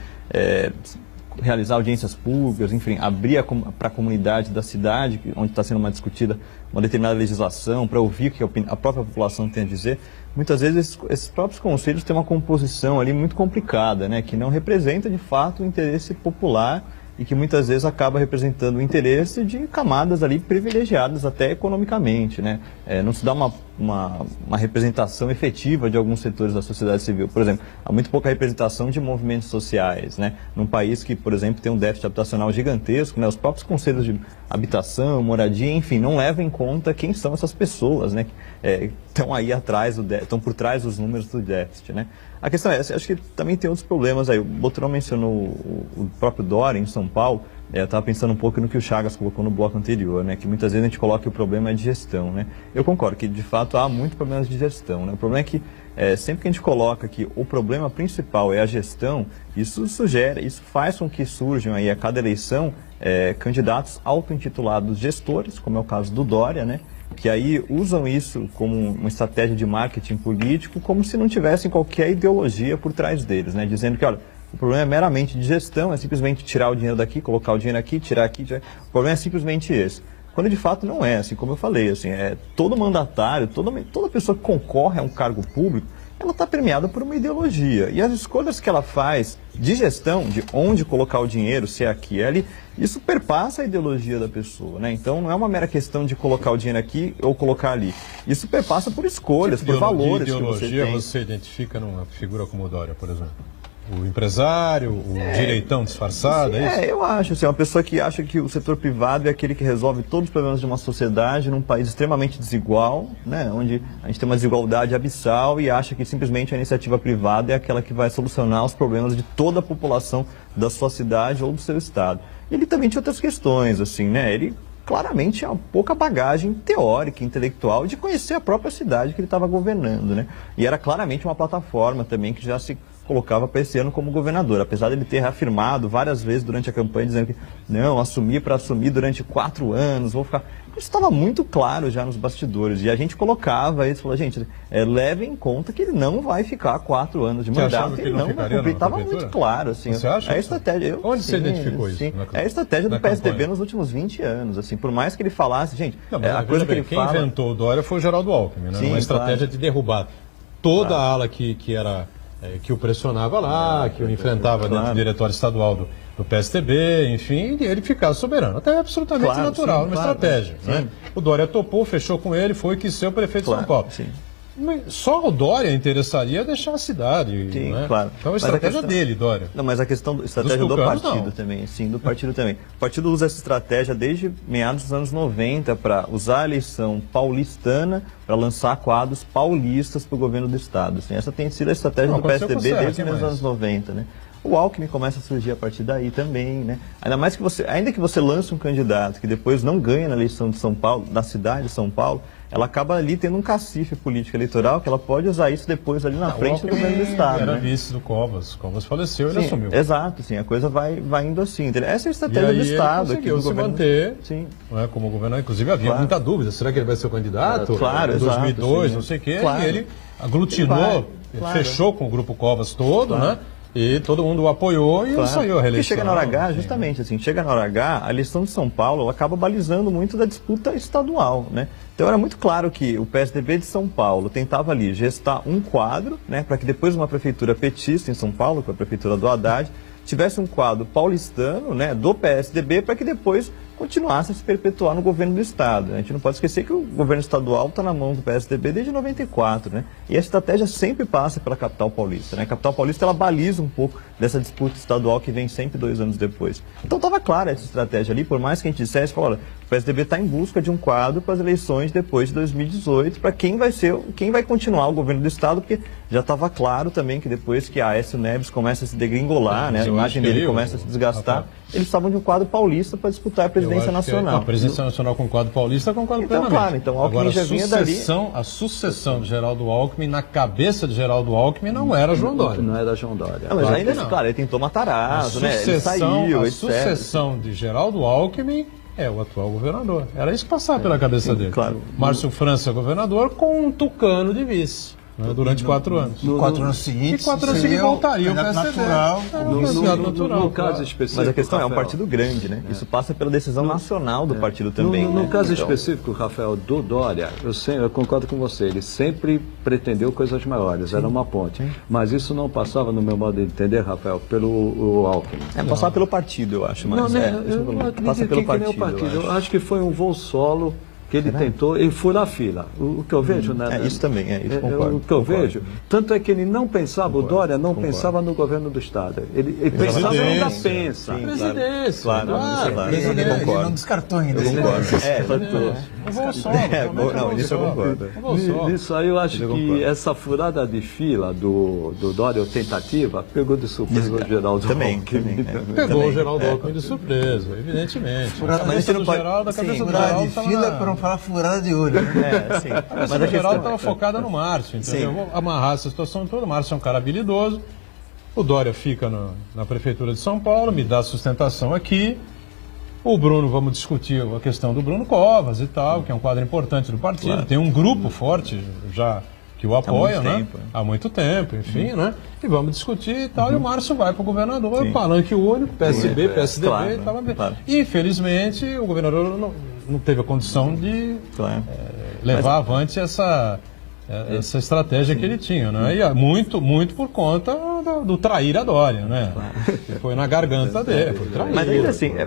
realizar audiências públicas, enfim, abrir para a comunidade da cidade, onde está sendo discutida uma determinada legislação, para ouvir o que a própria população tem a dizer. Muitas vezes esses próprios conselhos têm uma composição ali muito complicada, né, que não representa de fato o interesse popular e que muitas vezes acaba representando o interesse de camadas ali privilegiadas até economicamente, né? Não se dá uma representação efetiva de alguns setores da sociedade civil. Por exemplo, há muito pouca representação de movimentos sociais, né? Num país que, por exemplo, tem um déficit habitacional gigantesco, né? Os próprios conselhos de habitação, moradia, enfim, não levam em conta quem são essas pessoas, né? Estão aí atrás, estão por trás dos números do déficit, né? A questão é essa, acho que também tem outros problemas aí. O Boturão mencionou o próprio Dória em São Paulo. Eu estava pensando um pouco no que o Chagas colocou no bloco anterior, né? Que muitas vezes a gente coloca que o problema é de gestão, né? Eu concordo que, de fato, há muitos problemas de gestão, né? O problema é que sempre que a gente coloca que o problema principal é a gestão, isso faz com que surjam aí a cada eleição candidatos auto-intitulados gestores, como é o caso do Dória, né? Que aí usam isso como uma estratégia de marketing político, como se não tivessem qualquer ideologia por trás deles, né? Dizendo que, olha, o problema é meramente de gestão, é simplesmente tirar o dinheiro daqui, colocar o dinheiro aqui, tirar aqui, o problema é simplesmente esse. Quando de fato não é, assim como eu falei, assim, todo mandatário, toda pessoa que concorre a um cargo público, ela está premiada por uma ideologia. E as escolhas que ela faz de gestão, de onde colocar o dinheiro, se é aqui, é ali, isso perpassa a ideologia da pessoa, né? Então não é uma mera questão de colocar o dinheiro aqui ou colocar ali. Isso perpassa por escolhas, por valores que você tem. Você identifica numa figura como o Dória, por exemplo? O empresário, o direitão disfarçado, é isso? Eu acho, assim, uma pessoa que acha que o setor privado é aquele que resolve todos os problemas de uma sociedade num país extremamente desigual, né, onde a gente tem uma desigualdade abissal e acha que simplesmente a iniciativa privada é aquela que vai solucionar os problemas de toda a população da sua cidade ou do seu estado. Ele também tinha outras questões, assim, né, ele claramente tinha pouca bagagem teórica, intelectual, de conhecer a própria cidade que ele estava governando, né, e era claramente uma plataforma também que já se colocava para esse ano como governador, apesar de ele ter reafirmado várias vezes durante a campanha, dizendo que não, assumir para assumir durante 4 anos, vou ficar... Isso estava muito claro já nos bastidores, e a gente colocava isso, falou, gente, leve em conta que ele não vai ficar 4 anos de mandato, ele não vai cumprir, estava muito claro, assim. Você acha? É a estratégia... Onde você identificou isso? É a estratégia do PSDB nos últimos 20 anos, assim, por mais que ele falasse, gente, a coisa que ele quem fala... inventou o Dória foi o Geraldo Alckmin, né? Sim, uma estratégia de derrubar toda a ala que o pressionava lá, que o enfrentava dentro do diretório estadual do PSDB, enfim, e ele ficar soberano. Até é absolutamente natural, uma estratégia. Né? O Dória topou, fechou com ele, foi que ser o prefeito de São Paulo. Sim. Mas só o Dória interessaria deixar a cidade. Sim, né? claro. Então a estratégia dele, Dória. Não, mas a questão da estratégia do partido também, sim, do partido também. O partido usa essa estratégia desde meados dos anos 90 para usar a eleição paulistana para lançar quadros paulistas para o governo do Estado. Assim, essa tem sido a estratégia do PSDB desde os anos 90, né? O Alckmin começa a surgir a partir daí também, né? Ainda que você lance um candidato que depois não ganha na eleição de São Paulo, da cidade de São Paulo, ela acaba ali tendo um cacife político eleitoral que ela pode usar isso depois ali na frente do governo do Estado. Era né? vice do Covas. Covas faleceu e ele assumiu. Exato, sim, a coisa vai indo assim. Essa é a estratégia do Estado. Ele conseguiu se manter como governador. Inclusive havia muita dúvida, será que ele vai ser o candidato? Claro, em 2002, sim, não sei o quê. Claro. E ele aglutinou, fechou com o Grupo Covas todo, né? E todo mundo o apoiou e saiu a reeleição. Porque chega na hora H, justamente assim, chega na hora H, a eleição de São Paulo ela acaba balizando muito da disputa estadual, né? Então era muito claro que o PSDB de São Paulo tentava ali gestar um quadro, né, para que depois uma prefeitura petista em São Paulo, que é a prefeitura do Haddad, tivesse um quadro paulistano, né, do PSDB, para que depois continuasse a se perpetuar no governo do Estado. A gente não pode esquecer que o governo estadual está na mão do PSDB desde 94, né? E a estratégia sempre passa pela capital paulista, né? A capital paulista, ela baliza um pouco dessa disputa estadual que vem sempre 2 anos depois. Então estava clara essa estratégia ali, por mais que a gente dissesse, olha, o PSDB está em busca de um quadro para as eleições depois de 2018, para quem vai continuar o governo do Estado, porque já estava claro também que depois que a Aécio Neves começa a se degringolar, né? A imagem dele começa a se desgastar, eles estavam de um quadro paulista para disputar a presidência nacional. A presidência nacional com o quadro paulista, concordo então, plenamente. Claro, então Alckmin já vinha dali. A sucessão de Geraldo Alckmin, na cabeça de Geraldo Alckmin, não era João Dória. Não era João Dória. Mas ainda assim, claro, ele tentou matar Matarazzo, né? Ele saiu, a etc. sucessão de Geraldo Alckmin é o atual governador. Era isso que passava pela cabeça dele. Claro. Márcio França, governador, com um Tucano de vice. Durante 4 anos. No 4 anos seguintes. E 4 anos seguintes voltaria o PSDB. Natural. No caso específico. Mas a questão é um Rafael, partido grande, né? Isso passa pela decisão nacional do partido também. No né? caso Então, específico, Rafael, do Dória, eu concordo com você, ele sempre pretendeu coisas maiores, era uma ponte. Mas isso não passava, no meu modo de entender, Rafael, pelo Alckmin. passava pelo partido, eu acho. Mas Não, né? passa pelo Que nem o partido. Eu acho que foi um voo solo que ele tentou, ele foi na fila. O que eu vejo, né? Isso também, isso concordo. O que eu vejo, tanto é que ele não pensava, Concordo, o Dória não concordo. pensava no governo do Estado. Ele pensava, ainda pensa. Sim, Presidência. Claro, Ele concordo. não descartou ainda. Eu concordo. Um voo solo. Não, nisso eu concordo. Nisso aí eu acho que essa furada de fila do Dória, ou tentativa, pegou de surpresa o Geraldo Também. Alckmin. Pegou o Geraldo Alckmin de surpresa, evidentemente. Mas A a gente não pode- cabeça do Furada Geraldo de tava fila na- para não falar furada de olho. Né? Sim. Mas Mas a a geral questão estava focada no Márcio, entendeu? Sim. Vou amarrar essa situação toda. O Márcio é um cara habilidoso. O Dória fica na Prefeitura de São Paulo, me dá sustentação aqui. O Bruno, vamos discutir a questão do Bruno Covas e tal, que é um quadro importante do partido. Claro. Tem um grupo forte já que o apoia, muito né? tempo, né? Há muito tempo, enfim, né? E vamos discutir e tal. E o Márcio vai para o governador, Sim. palanque único, PSB, PSDB Claro, e tal. claro. E, infelizmente, o governador não teve a condição de Claro. levar avante essa estratégia que ele tinha, né? E muito por conta do trair a Dória, né? Que foi na garganta dele, foi traído.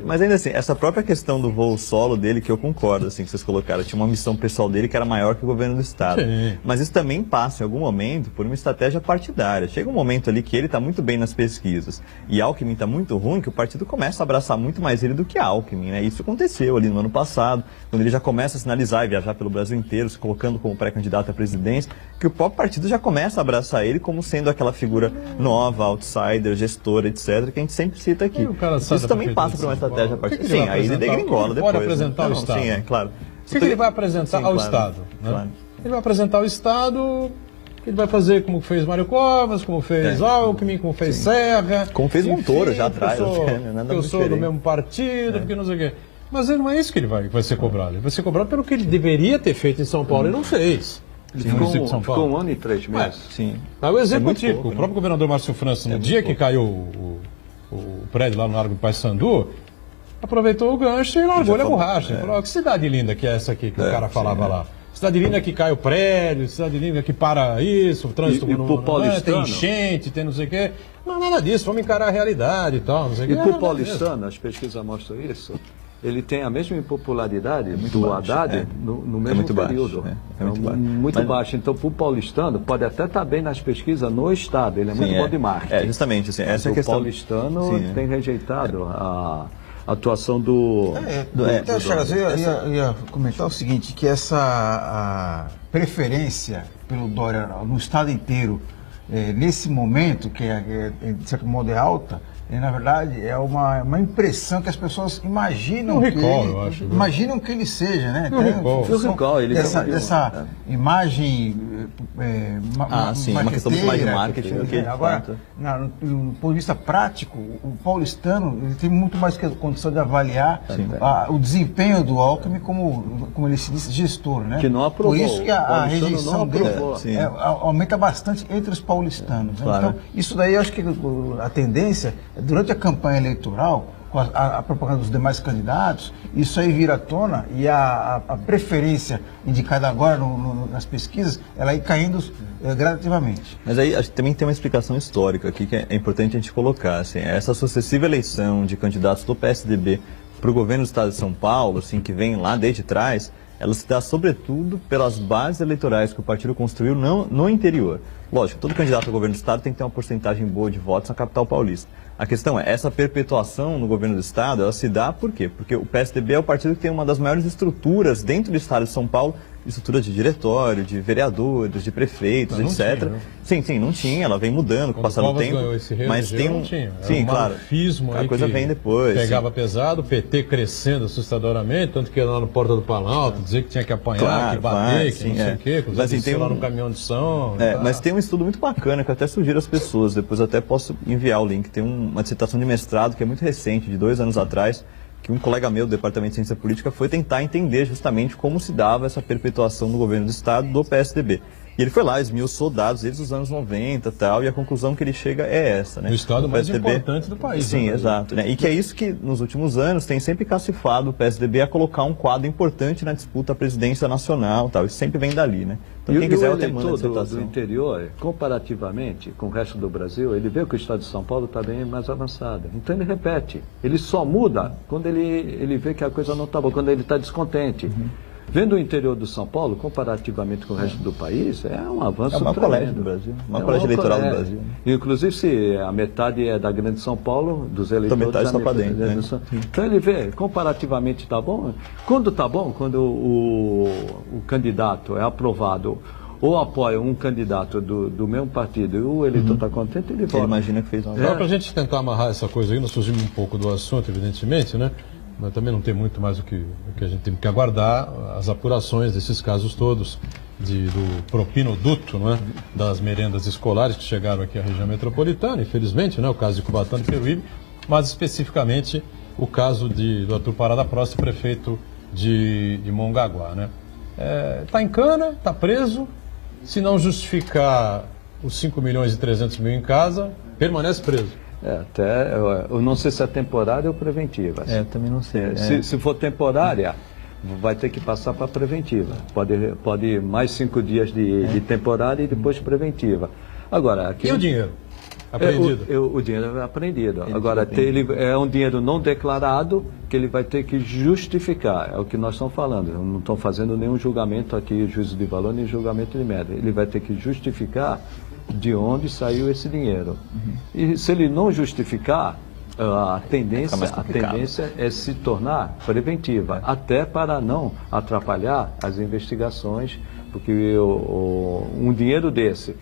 Mas ainda assim, essa própria questão do voo solo dele, que eu concordo, assim, que vocês colocaram, tinha uma missão pessoal dele que era maior que o governo do Estado. Sim. Mas isso também passa, em algum momento, por uma estratégia partidária. Chega um momento ali que ele está muito bem nas pesquisas e Alckmin está muito ruim, que o partido começa a abraçar muito mais ele do que Alckmin, né? Isso aconteceu ali no ano passado, quando ele já começa a sinalizar e viajar pelo Brasil inteiro, se colocando como pré-candidato à presidência, que o próprio partido já começa a abraçar ele como sendo aquela figura nova, outsider, gestora, etc., que a gente sempre cita aqui. E o cara sai Isso da também Prefeitura passa de por uma São estratégia Paulo? O que partidária. que ele vai Sim, aí ele apresentar? degringola Ele depois. pode apresentar né? o Não, Estado. Sim, claro. O que ele vai apresentar Sim, ao claro. Estado? Né? Claro. Ele vai apresentar ao Estado, ele vai fazer como fez Mário Covas, como fez Alckmin, como fez Serra. Como fez Montoro já atrás, Eu sou, né? Nada eu muito sou do diferente. mesmo partido, porque não sei o quê. Mas não é isso que ele vai ser cobrado. Ele vai ser cobrado pelo que ele deveria ter feito em São Paulo e não fez. Ele No município de São ficou Paulo. 1 ano e 3 meses. Sim. Dá o exemplo muito típico. pouco, O próprio governador Márcio França, no dia que caiu o prédio lá no Largo do Paissandu, aproveitou o gancho e largou-lhe a borracha. Ele falou, que cidade linda que é essa aqui que o cara falava lá. Cidade linda que cai o prédio, cidade linda que para isso, o trânsito E pro paulistano? tem enchente, tem não sei o quê. Não, nada disso, vamos encarar a realidade e tal, não sei o quê. E É para o verdade paulistano, as pesquisas mostram isso, ele tem a mesma impopularidade do baixo, Haddad no mesmo muito baixo, período. é muito baixo. Muito Mas- baixo. Então, para o paulistano, pode até estar bem nas pesquisas no Estado. Ele é muito Sim, bom de marketing. justamente, assim, Mas essa é a o questão. paulistano Sim, tem rejeitado a atuação do... Então, Chagas, eu ia comentar o seguinte, que essa a preferência pelo Dória no estado inteiro, nesse momento, que de certo modo é alta, na verdade é uma impressão que as pessoas imaginam Um que recall, ele, eu acho, viu? imaginam que ele seja, né? Um recall. Em função Um recall, ele dessa imagem Sim, uma questão muito mais de marqueteira. marketing do que de Agora, fato. do ponto de vista prático, o paulistano ele tem muito mais condição de avaliar o desempenho do Alckmin como ele se diz, gestor, né? Que não aprovou. Por isso que a O paulistano rejeição não dele aprovou. Sim. aumenta bastante entre os paulistanos. Né? Claro. Então, isso daí eu acho que a tendência, durante a campanha eleitoral, com a propaganda dos demais candidatos, isso aí vira à tona e a preferência indicada agora nas pesquisas, ela ir caindo gradativamente. Mas aí acho que também tem uma explicação histórica aqui que é importante a gente colocar. Assim, essa sucessiva eleição de candidatos do PSDB para o governo do estado de São Paulo, assim, que vem lá desde trás, ela se dá sobretudo pelas bases eleitorais que o partido construiu no interior. Lógico, todo candidato ao governo do estado tem que ter uma porcentagem boa de votos na capital paulista. A questão é, essa perpetuação no governo do estado, ela se dá por quê? Porque o PSDB é o partido que tem uma das maiores estruturas dentro do estado de São Paulo, estrutura de diretório, de vereadores, de prefeitos, etc. Tinha, né? Sim, não tinha, ela vem mudando com o passar do tempo. Mas tem um, sim, claro, a coisa vem depois. Pegava pesado, o PT crescendo assustadoramente, tanto que ia lá no Porta do Planalto, dizer que tinha que apanhar, que bater, que não sei o quê, mas assim, tem lá no caminhão de som. Mas tem um estudo muito bacana que eu até sugiro às pessoas, depois eu até posso enviar o link, tem uma dissertação de mestrado que é muito recente, de 2 anos atrás, que um colega meu do Departamento de Ciência Política foi tentar entender justamente como se dava essa perpetuação no governo do Estado do PSDB. E ele foi lá, esmiuçou dados desde os anos 90 e tal, e a conclusão que ele chega é essa, né? O Estado mais importante do país. Sim, exato. Né? E que é isso que, nos últimos anos, tem sempre cacifado o PSDB a colocar um quadro importante na disputa à presidência nacional e tal. Isso sempre vem dali, né? Então, quem quiser, eu até mando a dissertação. Do interior, comparativamente com o resto do Brasil, ele vê que o Estado de São Paulo está bem mais avançado. Então ele repete. Ele só muda quando ele vê que a coisa não está boa, quando ele está descontente. Vendo o interior do São Paulo, comparativamente com o resto do país, é um avanço tremendo. Colégio do Brasil, uma colégio eleitoral do Brasil. Inclusive, se a metade é da Grande São Paulo, dos eleitores... Então, metade está para dentro, né? Então ele vê, comparativamente está bom. Quando está bom, quando o candidato é aprovado ou apoia um candidato do mesmo partido e o eleitor está contente, ele vota. Ele imagina que fez uma... Para a gente tentar amarrar essa coisa aí, nós fugimos um pouco do assunto, evidentemente, né? Mas também não tem muito mais o que a gente tem que aguardar, as apurações desses casos todos, do propinoduto, não é? Das merendas escolares que chegaram aqui à região metropolitana, infelizmente, né? O caso de Cubatão e Peruíbe, mas especificamente o caso do Arthur Parada Próximo, prefeito de Mongaguá, né? Está em cana, está preso, se não justificar os 5 milhões e 300 mil em casa, permanece preso. Eu não sei se é temporária ou preventiva. Também não sei. Se for temporária, vai ter que passar para preventiva. Pode ir mais 5 dias de temporária e depois preventiva. Agora, e o dinheiro? Apreendido? O dinheiro é apreendido. Agora, ele é um dinheiro não declarado que ele vai ter que justificar. É o que nós estamos falando. Não estão fazendo nenhum julgamento aqui, juízo de valor, nem julgamento de mérito. Ele vai ter que justificar de onde saiu esse dinheiro. E se ele não justificar, a tendência é se tornar preventiva, até para não atrapalhar as investigações, porque um dinheiro desse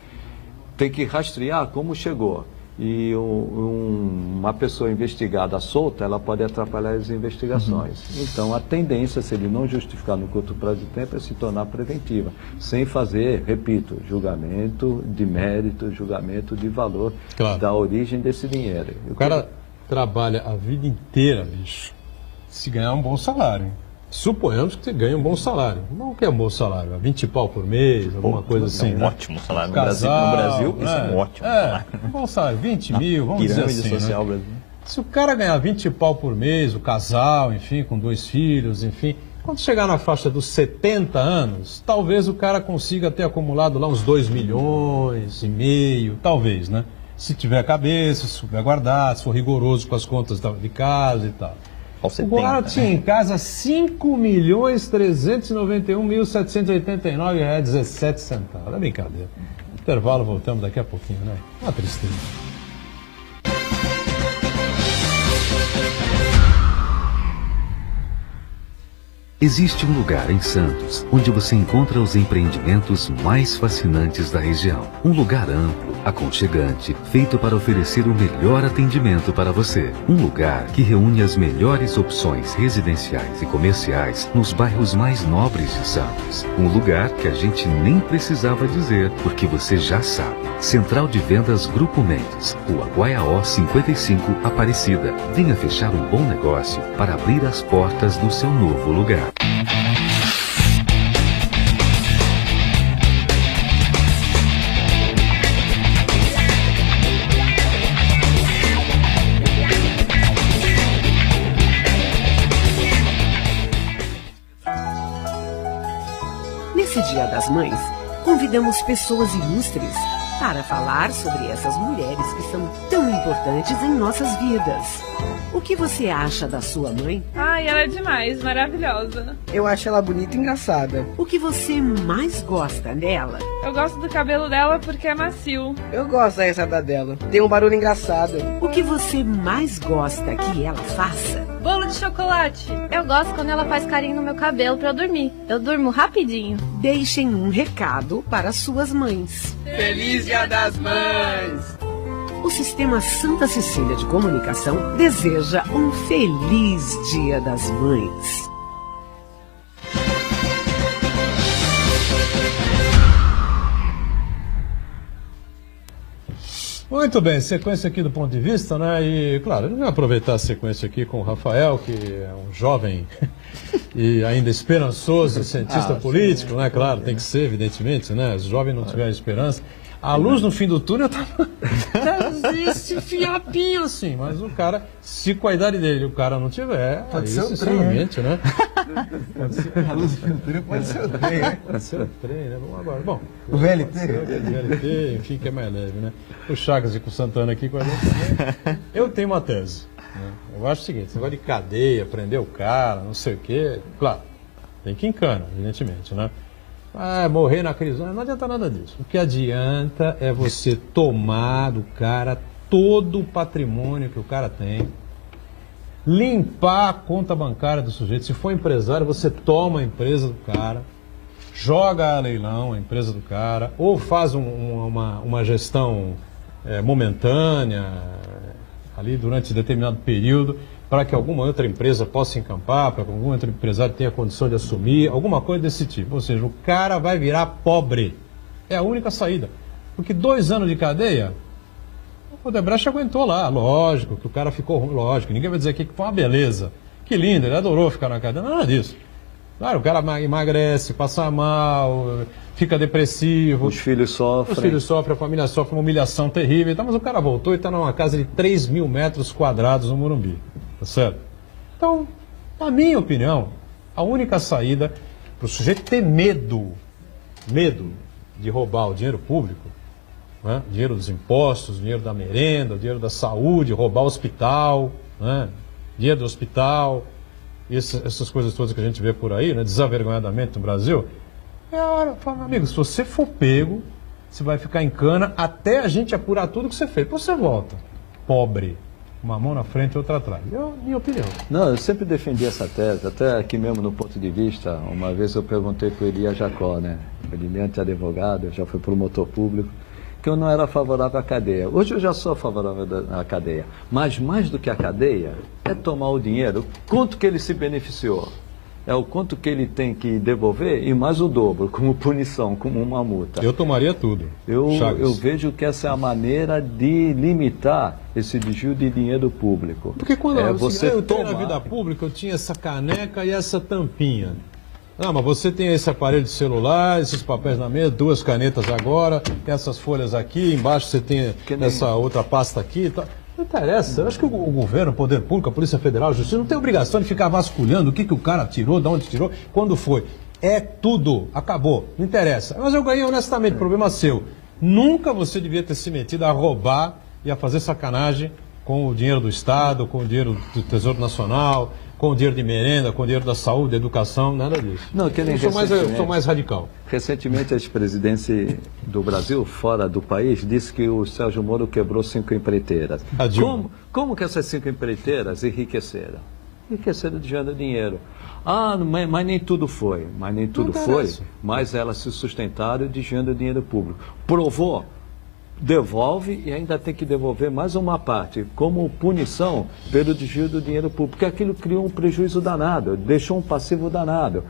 tem que rastrear como chegou. E uma pessoa investigada solta, ela pode atrapalhar as investigações. Então, a tendência, se ele não justificar no curto prazo de tempo, é se tornar preventiva, sem fazer, repito, julgamento de mérito, julgamento de valor da origem desse dinheiro. O cara trabalha a vida inteira, bicho, se ganhar um bom salário. Suponhamos que você ganha um bom salário. Não que é um bom salário, 20 pau por mês, alguma coisa assim. É um ótimo salário. No Brasil, isso é um ótimo salário. Um bom salário, 20 mil, vamos dizer assim. Social, né? Brasil. Se o cara ganhar 20 pau por mês, o casal, enfim, com 2 filhos, enfim, quando chegar na faixa dos 70 anos, talvez o cara consiga ter acumulado lá uns 2 milhões e meio, talvez, né? Se tiver cabeça, se souber guardar, se for rigoroso com as contas de casa e tal. O Guara tinha em casa R$5.391.789,17. É brincadeira. Intervalo, voltamos daqui a pouquinho, né? Uma tristeza. Existe um lugar em Santos onde você encontra os empreendimentos mais fascinantes da região. Um lugar amplo, aconchegante, feito para oferecer o melhor atendimento para você. Um lugar que reúne as melhores opções residenciais e comerciais nos bairros mais nobres de Santos. Um lugar que a gente nem precisava dizer, porque você já sabe. Central de Vendas Grupo Mendes, Rua Guaiaó 55, Aparecida. Venha fechar um bom negócio para abrir as portas do seu novo lugar. Nesse Dia das Mães, convidamos pessoas ilustres para falar sobre essas mulheres que são tão importantes em nossas vidas. O que você acha da sua mãe? Ai, ela é demais, maravilhosa. Eu acho ela bonita e engraçada. O que você mais gosta dela? Eu gosto do cabelo dela porque é macio. Eu gosto da risada dela. Tem um barulho engraçado. O que você mais gosta que ela faça? Bolo de chocolate. Eu gosto quando ela faz carinho no meu cabelo pra eu dormir. Eu durmo rapidinho. Deixem um recado para suas mães. Feliz Dia das Mães! O Sistema Santa Cecília de Comunicação deseja um feliz Dia das Mães. Muito bem, sequência aqui do ponto de vista, né? E, claro, eu vou aproveitar a sequência aqui com o Rafael, que é um jovem e ainda esperançoso cientista político, né? Claro, tem que ser, evidentemente, né? Se o jovem não tiver esperança. A luz no fim do túnel tá esse fiapinho assim, mas o cara, se com a idade dele o cara não tiver, pode aí, ser o trem, sinceramente, né? A luz no fim do túnel pode ser o trem, né? Pode ser o trem, né? Vamos agora. Bom, o VLT. O VLT, enfim, que é mais leve, né? O Chagas e com o Santana aqui com a gente também. Eu tenho uma tese. Né? Eu acho o seguinte, esse negócio de cadeia, prender o cara, não sei o quê, claro, tem que encana, evidentemente, né? Morrer na crise, não adianta nada disso. O que adianta é você tomar do cara todo o patrimônio que o cara tem, limpar a conta bancária do sujeito. Se for empresário, você toma a empresa do cara, joga a leilão a empresa do cara, ou faz uma gestão momentânea, ali durante determinado período, para que alguma outra empresa possa encampar, para que algum outro empresário tenha condição de assumir, alguma coisa desse tipo. Ou seja, o cara vai virar pobre. É a única saída. Porque 2 anos de cadeia, o Odebrecht aguentou lá. Lógico que o cara ficou ruim, lógico. Ninguém vai dizer que foi uma beleza. Que lindo, ele adorou ficar na cadeia. Nada disso. Claro, o cara emagrece, passa mal, fica depressivo. Os filhos sofrem. A família sofre uma humilhação terrível. Então, mas o cara voltou e está numa casa de 3 mil metros quadrados no Morumbi. Tá certo? Então, na minha opinião, a única saída para o sujeito ter medo de roubar o dinheiro público, né? Dinheiro dos impostos, dinheiro da merenda, dinheiro da saúde, roubar o hospital, né? Dinheiro do hospital, essas coisas todas que a gente vê por aí, né? Desavergonhadamente no Brasil. É a hora, fala, meu amigo, se você for pego, você vai ficar em cana até a gente apurar tudo que você fez. Depois você volta, pobre. Uma mão na frente e outra atrás. Minha opinião. Não, eu sempre defendi essa tese, até aqui mesmo no ponto de vista. Uma vez eu perguntei para o Elias Jacó, né? Brilhante advogado, já foi promotor público, que eu não era favorável à cadeia. Hoje eu já sou favorável à cadeia. Mas mais do que a cadeia, é tomar o dinheiro, quanto que ele se beneficiou. É o quanto que ele tem que devolver e mais o dobro, como punição, como uma multa. Eu tomaria tudo. Eu vejo que essa é a maneira de limitar esse desvio de dinheiro público. Porque quando eu tenho na vida pública, eu tinha essa caneca e essa tampinha. Não, mas você tem esse aparelho de celular, esses papéis na mesa, 2 canetas agora, essas folhas aqui, embaixo você tem essa outra pasta aqui e tal. Não interessa. Eu acho que o governo, o poder público, a Polícia Federal, a Justiça, não tem obrigação de ficar vasculhando o que o cara tirou, de onde tirou, quando foi. É tudo. Acabou. Não interessa. Mas eu ganhei honestamente. Problema seu. Nunca você devia ter se metido a roubar e a fazer sacanagem com o dinheiro do Estado, com o dinheiro do Tesouro Nacional, com o dinheiro de merenda, com o dinheiro da saúde, da educação, nada disso. Não, que nem eu sou mais radical. Recentemente, a ex-presidente do Brasil, fora do país, disse que o Sérgio Moro quebrou 5 empreiteiras. Como que essas 5 empreiteiras enriqueceram? Enriqueceram desviando dinheiro. Mas nem tudo foi. Mas elas se sustentaram desviando dinheiro público. Provou? Devolve e ainda tem que devolver mais uma parte, como punição pelo desvio do dinheiro público, porque aquilo criou um prejuízo danado, deixou um passivo danado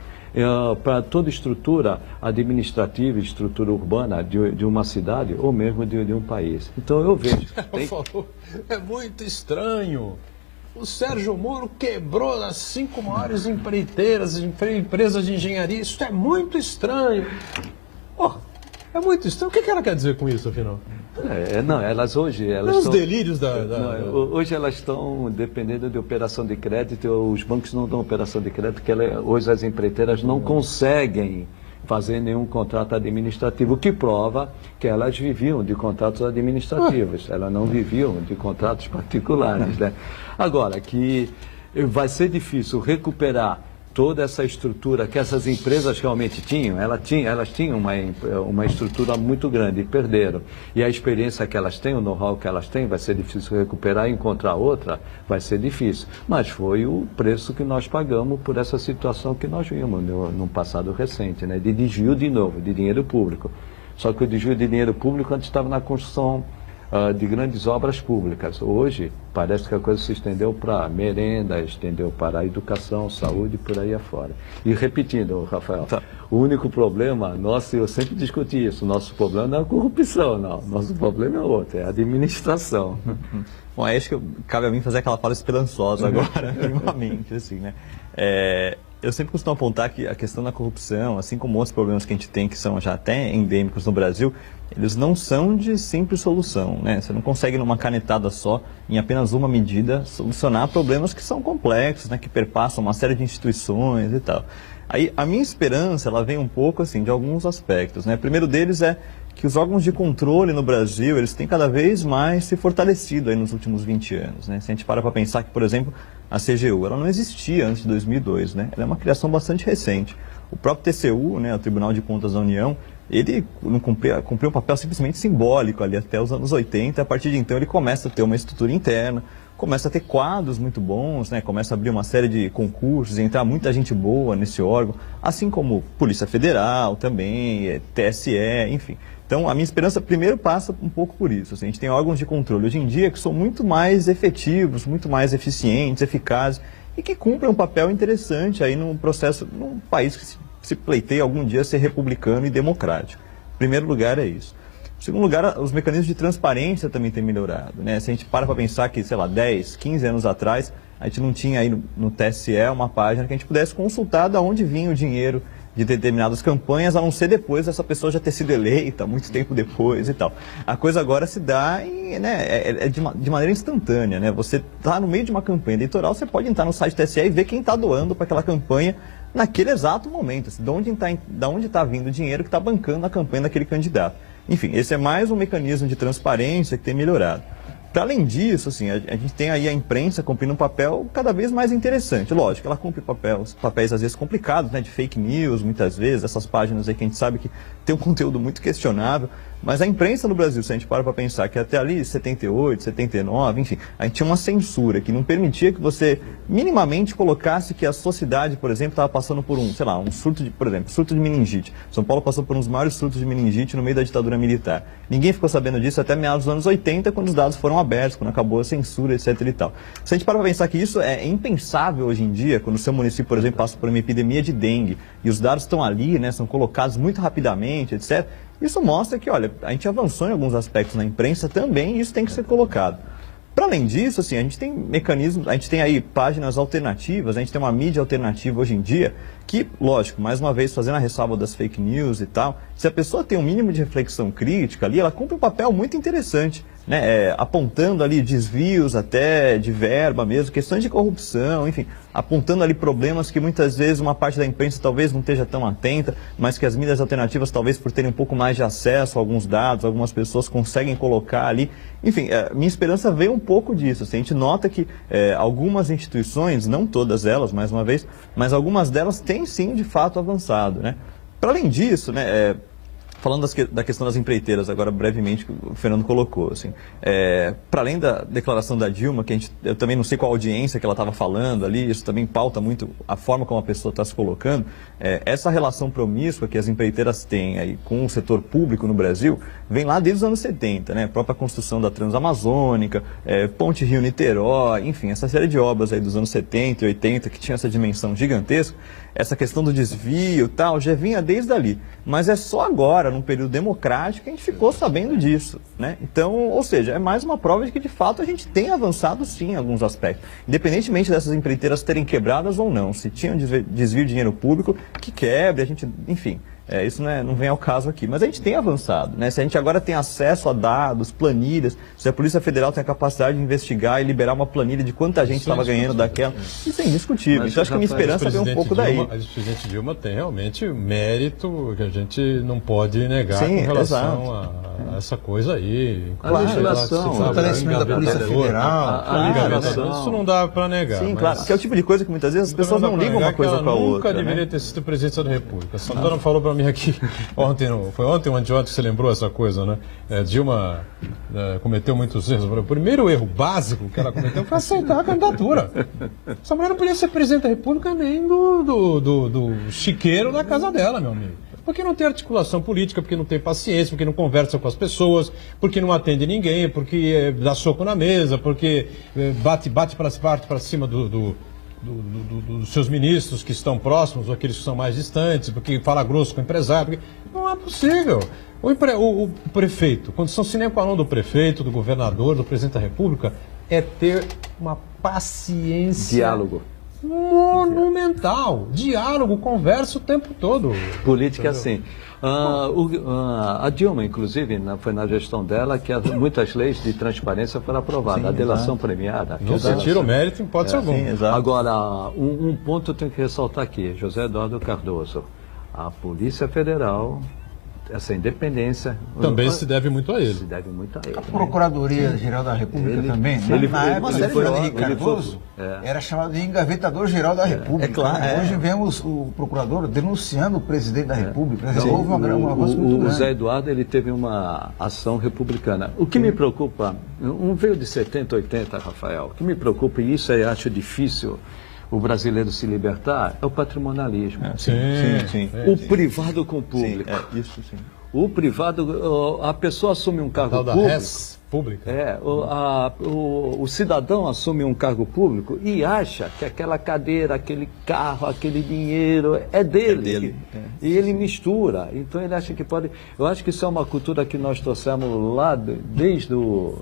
para toda estrutura administrativa, estrutura urbana de uma cidade ou mesmo de um país. Então eu vejo. É muito estranho. O Sérgio Moro quebrou as 5 maiores empreiteiras, empresas de engenharia. Isso é muito estranho. É muito estranho. O que ela quer dizer com isso, afinal? Elas hoje... Os delírios hoje elas estão dependendo de operação de crédito, os bancos não dão operação de crédito, porque hoje as empreiteiras não conseguem fazer nenhum contrato administrativo, o que prova que elas viviam de contratos administrativos, elas não viviam de contratos particulares, né? Agora, que vai ser difícil recuperar toda essa estrutura que essas empresas realmente tinham, elas tinham uma estrutura muito grande e perderam. E a experiência que elas têm, o know-how que elas têm, vai ser difícil recuperar e encontrar outra, vai ser difícil. Mas foi o preço que nós pagamos por essa situação que nós vimos no passado recente, né? De desvio de novo, de dinheiro público. Só que o desvio de dinheiro público antes estava na construção de grandes obras públicas. Hoje, parece que a coisa se estendeu para merenda, estendeu para a educação, saúde, por aí afora. E repetindo, Rafael, o único problema nosso, eu sempre discuti isso, o nosso problema não é a corrupção, não. Nosso problema é outro, é a administração. Bom, acho que cabe a mim fazer aquela fala esperançosa agora, minimamente, assim, né? Eu sempre costumo apontar que a questão da corrupção, assim como outros problemas que a gente tem que são já até endêmicos no Brasil, eles não são de simples solução, né? Você não consegue numa canetada só, em apenas uma medida, solucionar problemas que são complexos, né? Que perpassam uma série de instituições e tal. Aí a minha esperança, ela vem um pouco assim de alguns aspectos, né? O primeiro deles é que os órgãos de controle no Brasil, eles têm cada vez mais se fortalecido aí nos últimos 20 anos, né? Se a gente para pensar que, por exemplo, a CGU, ela não existia antes de 2002, né? Ela é uma criação bastante recente. O próprio TCU, né, o Tribunal de Contas da União, ele não cumpriu um papel simplesmente simbólico ali até os anos 80. A partir de então ele começa a ter uma estrutura interna, começa a ter quadros muito bons, né? Começa a abrir uma série de concursos, entrar muita gente boa nesse órgão, assim como Polícia Federal também, TSE, enfim. Então, a minha esperança primeiro passa um pouco por isso. Assim, a gente tem órgãos de controle hoje em dia que são muito mais efetivos, muito mais eficientes, eficazes e que cumprem um papel interessante aí num processo, num país que se pleiteia algum dia ser republicano e democrático. Em primeiro lugar é isso. Em segundo lugar, os mecanismos de transparência também têm melhorado, né? Se a gente para pensar que, sei lá, 10, 15 anos atrás, a gente não tinha aí no TSE uma página que a gente pudesse consultar de onde vinha o dinheiro de determinadas campanhas, a não ser depois dessa pessoa já ter sido eleita, muito tempo depois e tal. A coisa agora se dá de maneira instantânea, né? Você está no meio de uma campanha eleitoral, você pode entrar no site do TSE e ver quem está doando para aquela campanha naquele exato momento, assim, de onde está vindo o dinheiro que está bancando a campanha daquele candidato. Enfim, esse é mais um mecanismo de transparência que tem melhorado. Para além disso, assim, a gente tem aí a imprensa cumprindo um papel cada vez mais interessante. Lógico, ela cumpre papéis às vezes complicados, né, de fake news, muitas vezes, essas páginas aí que a gente sabe que tem um conteúdo muito questionável. Mas a imprensa no Brasil, se a gente para pensar que até ali, 78, 79, enfim, a gente tinha uma censura que não permitia que você minimamente colocasse que a sociedade, por exemplo, estava passando por um surto de meningite. São Paulo passou por um dos maiores surtos de meningite no meio da ditadura militar. Ninguém ficou sabendo disso até meados dos anos 80, quando os dados foram abertos, quando acabou a censura, etc. e tal. Se a gente para pensar que isso é impensável hoje em dia, quando o seu município, por exemplo, passa por uma epidemia de dengue e os dados estão ali, né, são colocados muito rapidamente, etc., isso mostra que, olha, a gente avançou em alguns aspectos na imprensa também e isso tem que ser colocado. Para além disso, assim, a gente tem mecanismos, a gente tem aí páginas alternativas, a gente tem uma mídia alternativa hoje em dia que, lógico, mais uma vez fazendo a ressalva das fake news e tal, se a pessoa tem um mínimo de reflexão crítica ali, ela cumpre um papel muito interessante, né? Apontando ali desvios até de verba mesmo, questões de corrupção, enfim, apontando ali problemas que muitas vezes uma parte da imprensa talvez não esteja tão atenta, mas que as mídias alternativas talvez por terem um pouco mais de acesso a alguns dados, algumas pessoas conseguem colocar ali. Enfim, minha esperança vem um pouco disso. Assim, a gente nota que algumas instituições, não todas elas, mais uma vez, mas algumas delas têm sim de fato avançado, né? Para além disso, né, falando da questão das empreiteiras, agora brevemente, que o Fernando colocou, assim, para além da declaração da Dilma, que eu também não sei qual audiência que ela estava falando ali, isso também pauta muito a forma como a pessoa está se colocando, essa relação promíscua que as empreiteiras têm aí com o setor público no Brasil, vem lá desde os anos 70, né? A própria construção da Transamazônica, Ponte Rio-Niterói, enfim, essa série de obras aí dos anos 70 e 80 que tinha essa dimensão gigantesca, essa questão do desvio e tal, já vinha desde ali. Mas é só agora, num período democrático, que a gente ficou sabendo disso, né? Então, ou seja, é mais uma prova de que, de fato, a gente tem avançado sim em alguns aspectos. Independentemente dessas empreiteiras terem quebradas ou não, se tinham desvio de dinheiro público, que quebre, a gente, enfim, Isso não vem ao caso aqui, mas a gente tem avançado, né? Se a gente agora tem acesso a dados, planilhas, se a Polícia Federal tem a capacidade de investigar e liberar uma planilha de quanta gente estava ganhando daquela, isso é indiscutível. Mas, então acho que a minha esperança vem um pouco daí. A presidente Dilma tem realmente mérito que a gente não pode negar com relação a essa coisa aí. A legislação, o fortalecimento da Polícia Federal, isso não dá para negar. Sim, claro, que é o tipo de coisa que muitas vezes as pessoas não ligam uma coisa com a outra. Nunca deveria ter sido presidente da República. A Santana falou para mim aqui, foi ontem ou anteontem que você lembrou essa coisa, né? Dilma cometeu muitos erros. O primeiro erro básico que ela cometeu foi aceitar a candidatura. Essa mulher não podia ser presidente da República nem do chiqueiro da casa dela, meu amigo. Porque não tem articulação política, porque não tem paciência, porque não conversa com as pessoas, porque não atende ninguém, porque dá soco na mesa, porque bate para cima dos seus ministros que estão próximos ou aqueles que são mais distantes, porque fala grosso com o empresário. Porque não é possível. O prefeito, condição sine qua non do prefeito, do governador, do presidente da República, é ter uma paciência... Diálogo. Monumental. Diálogo, conversa o tempo todo. Política, sim. A Dilma, inclusive, foi na gestão dela que muitas leis de transparência foram aprovadas. Sim, a delação premiada. Não se tira o mérito em hipótese alguma. Agora, um ponto eu tenho que ressaltar aqui. José Eduardo Cardoso. A Polícia Federal... essa independência... Também se deve muito a ele. Se deve muito a ele. A Procuradoria-Geral da República também, na época do Fernando Henrique Cardoso, era chamado de engavetador-geral da República. Claro, hoje vemos o procurador denunciando o presidente da República. Houve uma avanço muito grande. O Zé Eduardo ele teve uma ação republicana. O que me preocupa, veio de 70, 80, Rafael, o que me preocupa, e isso eu acho difícil... o brasileiro se libertar, é o patrimonialismo. Sim. O privado com o público. Isso sim. O privado, a pessoa assume um cargo público. Pública. O cidadão assume um cargo público e acha que aquela cadeira, aquele carro, aquele dinheiro é dele. E ele mistura. Então ele acha que pode... Eu acho que isso é uma cultura que nós trouxemos lá desde do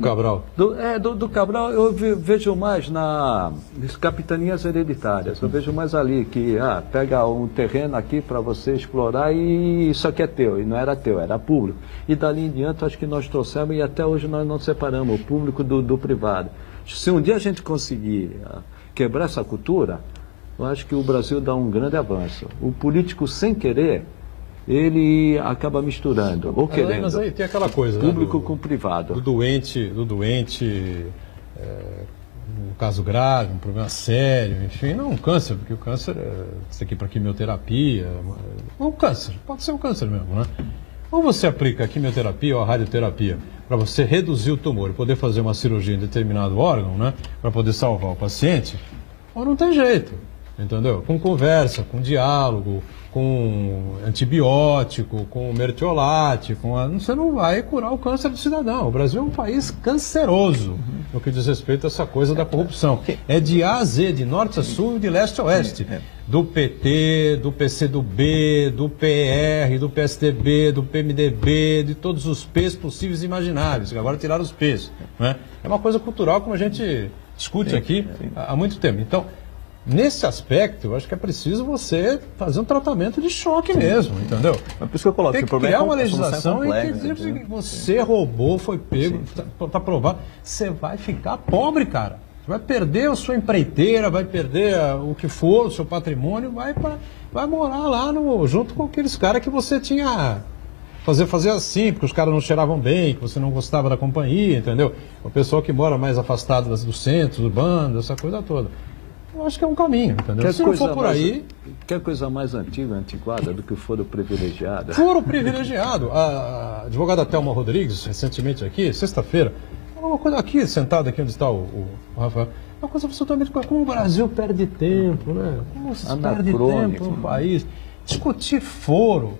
Cabral. Do Cabral eu vejo mais nas capitanias hereditárias. Eu vejo mais ali que pega um terreno aqui para você explorar e isso aqui é teu. E não era teu, era público. E dali em diante acho que nós trouxemos e até hoje nós não separamos o público do privado. Se um dia a gente conseguir quebrar essa cultura, eu acho que o Brasil dá um grande avanço. O político, sem querer, ele acaba misturando, ou querendo. Mas aí tem aquela coisa, público com privado. Do doente, um caso grave, um problema sério, enfim, não um câncer, porque o câncer isso aqui para quimioterapia, um câncer, pode ser um câncer mesmo, né? Ou você aplica a quimioterapia ou a radioterapia para você reduzir o tumor e poder fazer uma cirurgia em determinado órgão, né, para poder salvar o paciente, ou não tem jeito, entendeu? Com conversa, com diálogo, com antibiótico, com mertiolate, você não vai curar o câncer do cidadão. O Brasil é um país canceroso no que diz respeito a essa coisa da corrupção. É de A a Z, de norte a sul e de leste a oeste. Do PT, do PCdoB, do PR, do PSDB, do PMDB, de todos os P's possíveis e imagináveis, que agora tiraram os P's. Né? É uma coisa cultural como a gente discute aqui há muito tempo. Então, nesse aspecto, eu acho que é preciso você fazer um tratamento de choque mesmo, entendeu? É por isso que eu coloco. Tem que criar uma legislação e dizer que você roubou, foi pego, está provado, você vai ficar pobre, cara. Você vai perder a sua empreiteira, vai perder o que for, o seu patrimônio, vai morar lá junto com aqueles caras que você tinha... Fazer assim, porque os caras não cheiravam bem, que você não gostava da companhia, entendeu? O pessoal que mora mais afastado do centro, urbano, essa coisa toda. Eu acho que é um caminho, entendeu? Se não for por aí... Quer coisa mais antiga, antiquada do que o foro privilegiado? Foro privilegiado. A advogada Thelma Rodrigues, recentemente aqui, sexta-feira, uma coisa aqui, sentada aqui onde está o Rafael, uma coisa absolutamente... Como o Brasil perde tempo, né? Como se perde tempo no país. Discutir foro.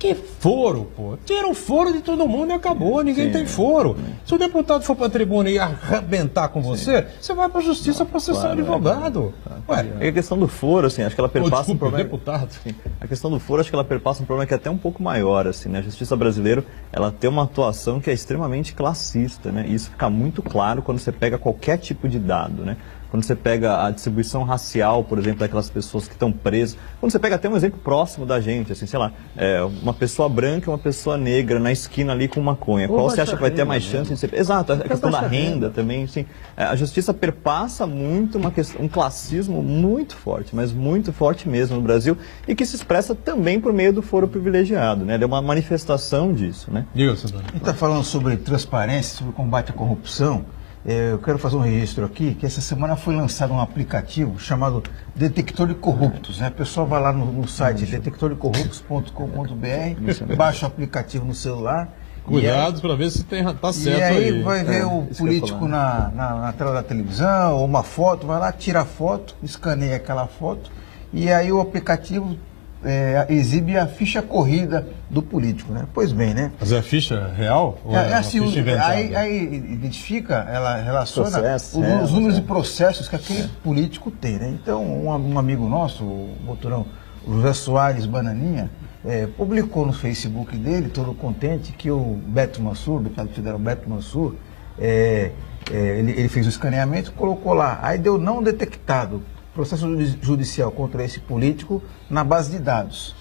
Que foro, pô? Tira o foro de todo mundo e acabou, ninguém tem foro. Se o deputado for para a tribuna e arrebentar com você, você vai para a justiça processar o advogado. A questão do foro, assim, acho que ela perpassa um problema... deputado. A questão do foro, acho que ela perpassa um problema que é até um pouco maior, assim, né? A justiça brasileira, ela tem uma atuação que é extremamente classista, né? E isso fica muito claro quando você pega qualquer tipo de dado, né? quando você pega a distribuição racial, por exemplo, daquelas pessoas que estão presas, quando você pega até um exemplo próximo da gente, assim, sei lá, uma pessoa branca e uma pessoa negra na esquina ali com maconha, qual você acha que vai ter mais chance de ser... Exato, a questão da renda também, assim, a justiça perpassa muito um classismo muito forte, mas muito forte mesmo no Brasil, e que se expressa também por meio do foro privilegiado, né? Ele é uma manifestação disso, né? A gente está falando sobre transparência, sobre combate à corrupção. Eu quero fazer um registro aqui, que essa semana foi lançado um aplicativo chamado Detector de Corruptos, né? O pessoal vai lá no site detectordecorruptos.com.br, baixa o aplicativo no celular. Cuidado para ver se está certo. E aí vai ver o político na tela da televisão, ou uma foto, vai lá, tira a foto, escaneia aquela foto, e aí o aplicativo exibe a ficha corrida do político, né? Pois bem, né? Mas é a ficha real? Ou assim, ficha inventada? aí identifica, ela relaciona os números de processos que aquele político tem, né? Então, um amigo nosso, o motorão José Soares Bananinha, publicou no Facebook dele, todo contente, que o Beto Mansur, deputado federal Beto Mansur, ele fez o escaneamento e colocou lá. Aí deu não detectado processo judicial contra esse político na base de dados.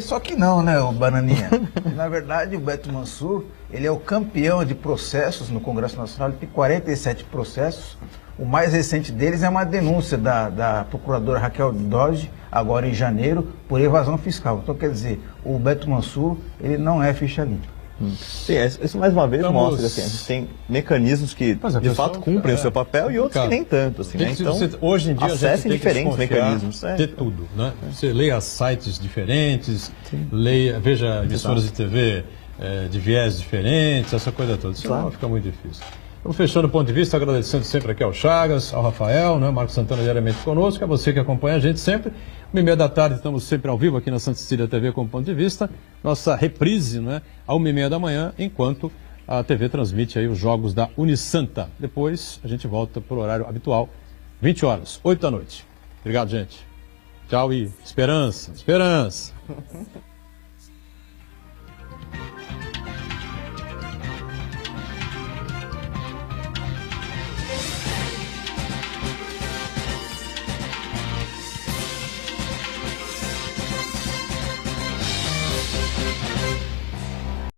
Só que não, né, o Bananinha? Na verdade, o Beto Mansur, ele é o campeão de processos no Congresso Nacional, ele tem 47 processos. O mais recente deles é uma denúncia da procuradora Raquel Dodge, agora em janeiro, por evasão fiscal. Então, quer dizer, o Beto Mansur, ele não é ficha limpa. Sim, isso mais uma vez mostra que assim, a gente tem mecanismos que de fato cumprem o seu papel e outros que nem tanto. Assim, né? Então, hoje em dia, acessem diferentes mecanismos. De tudo, né? Você leia sites diferentes, veja emissoras de TV de viés diferentes, essa coisa toda. Isso fica muito difícil. Vamos fechando o ponto de vista, agradecendo sempre aqui ao Chagas, ao Rafael, né? Marcos Santana diariamente conosco, a você que acompanha a gente sempre. 1h30 da tarde estamos sempre ao vivo aqui na Santa Cecília TV com o ponto de vista. Nossa reprise, né? À 1h30 da manhã, enquanto a TV transmite aí os jogos da Unisanta. Depois a gente volta para o horário habitual, 20 horas, 8 da noite. Obrigado, gente. Tchau e esperança, esperança.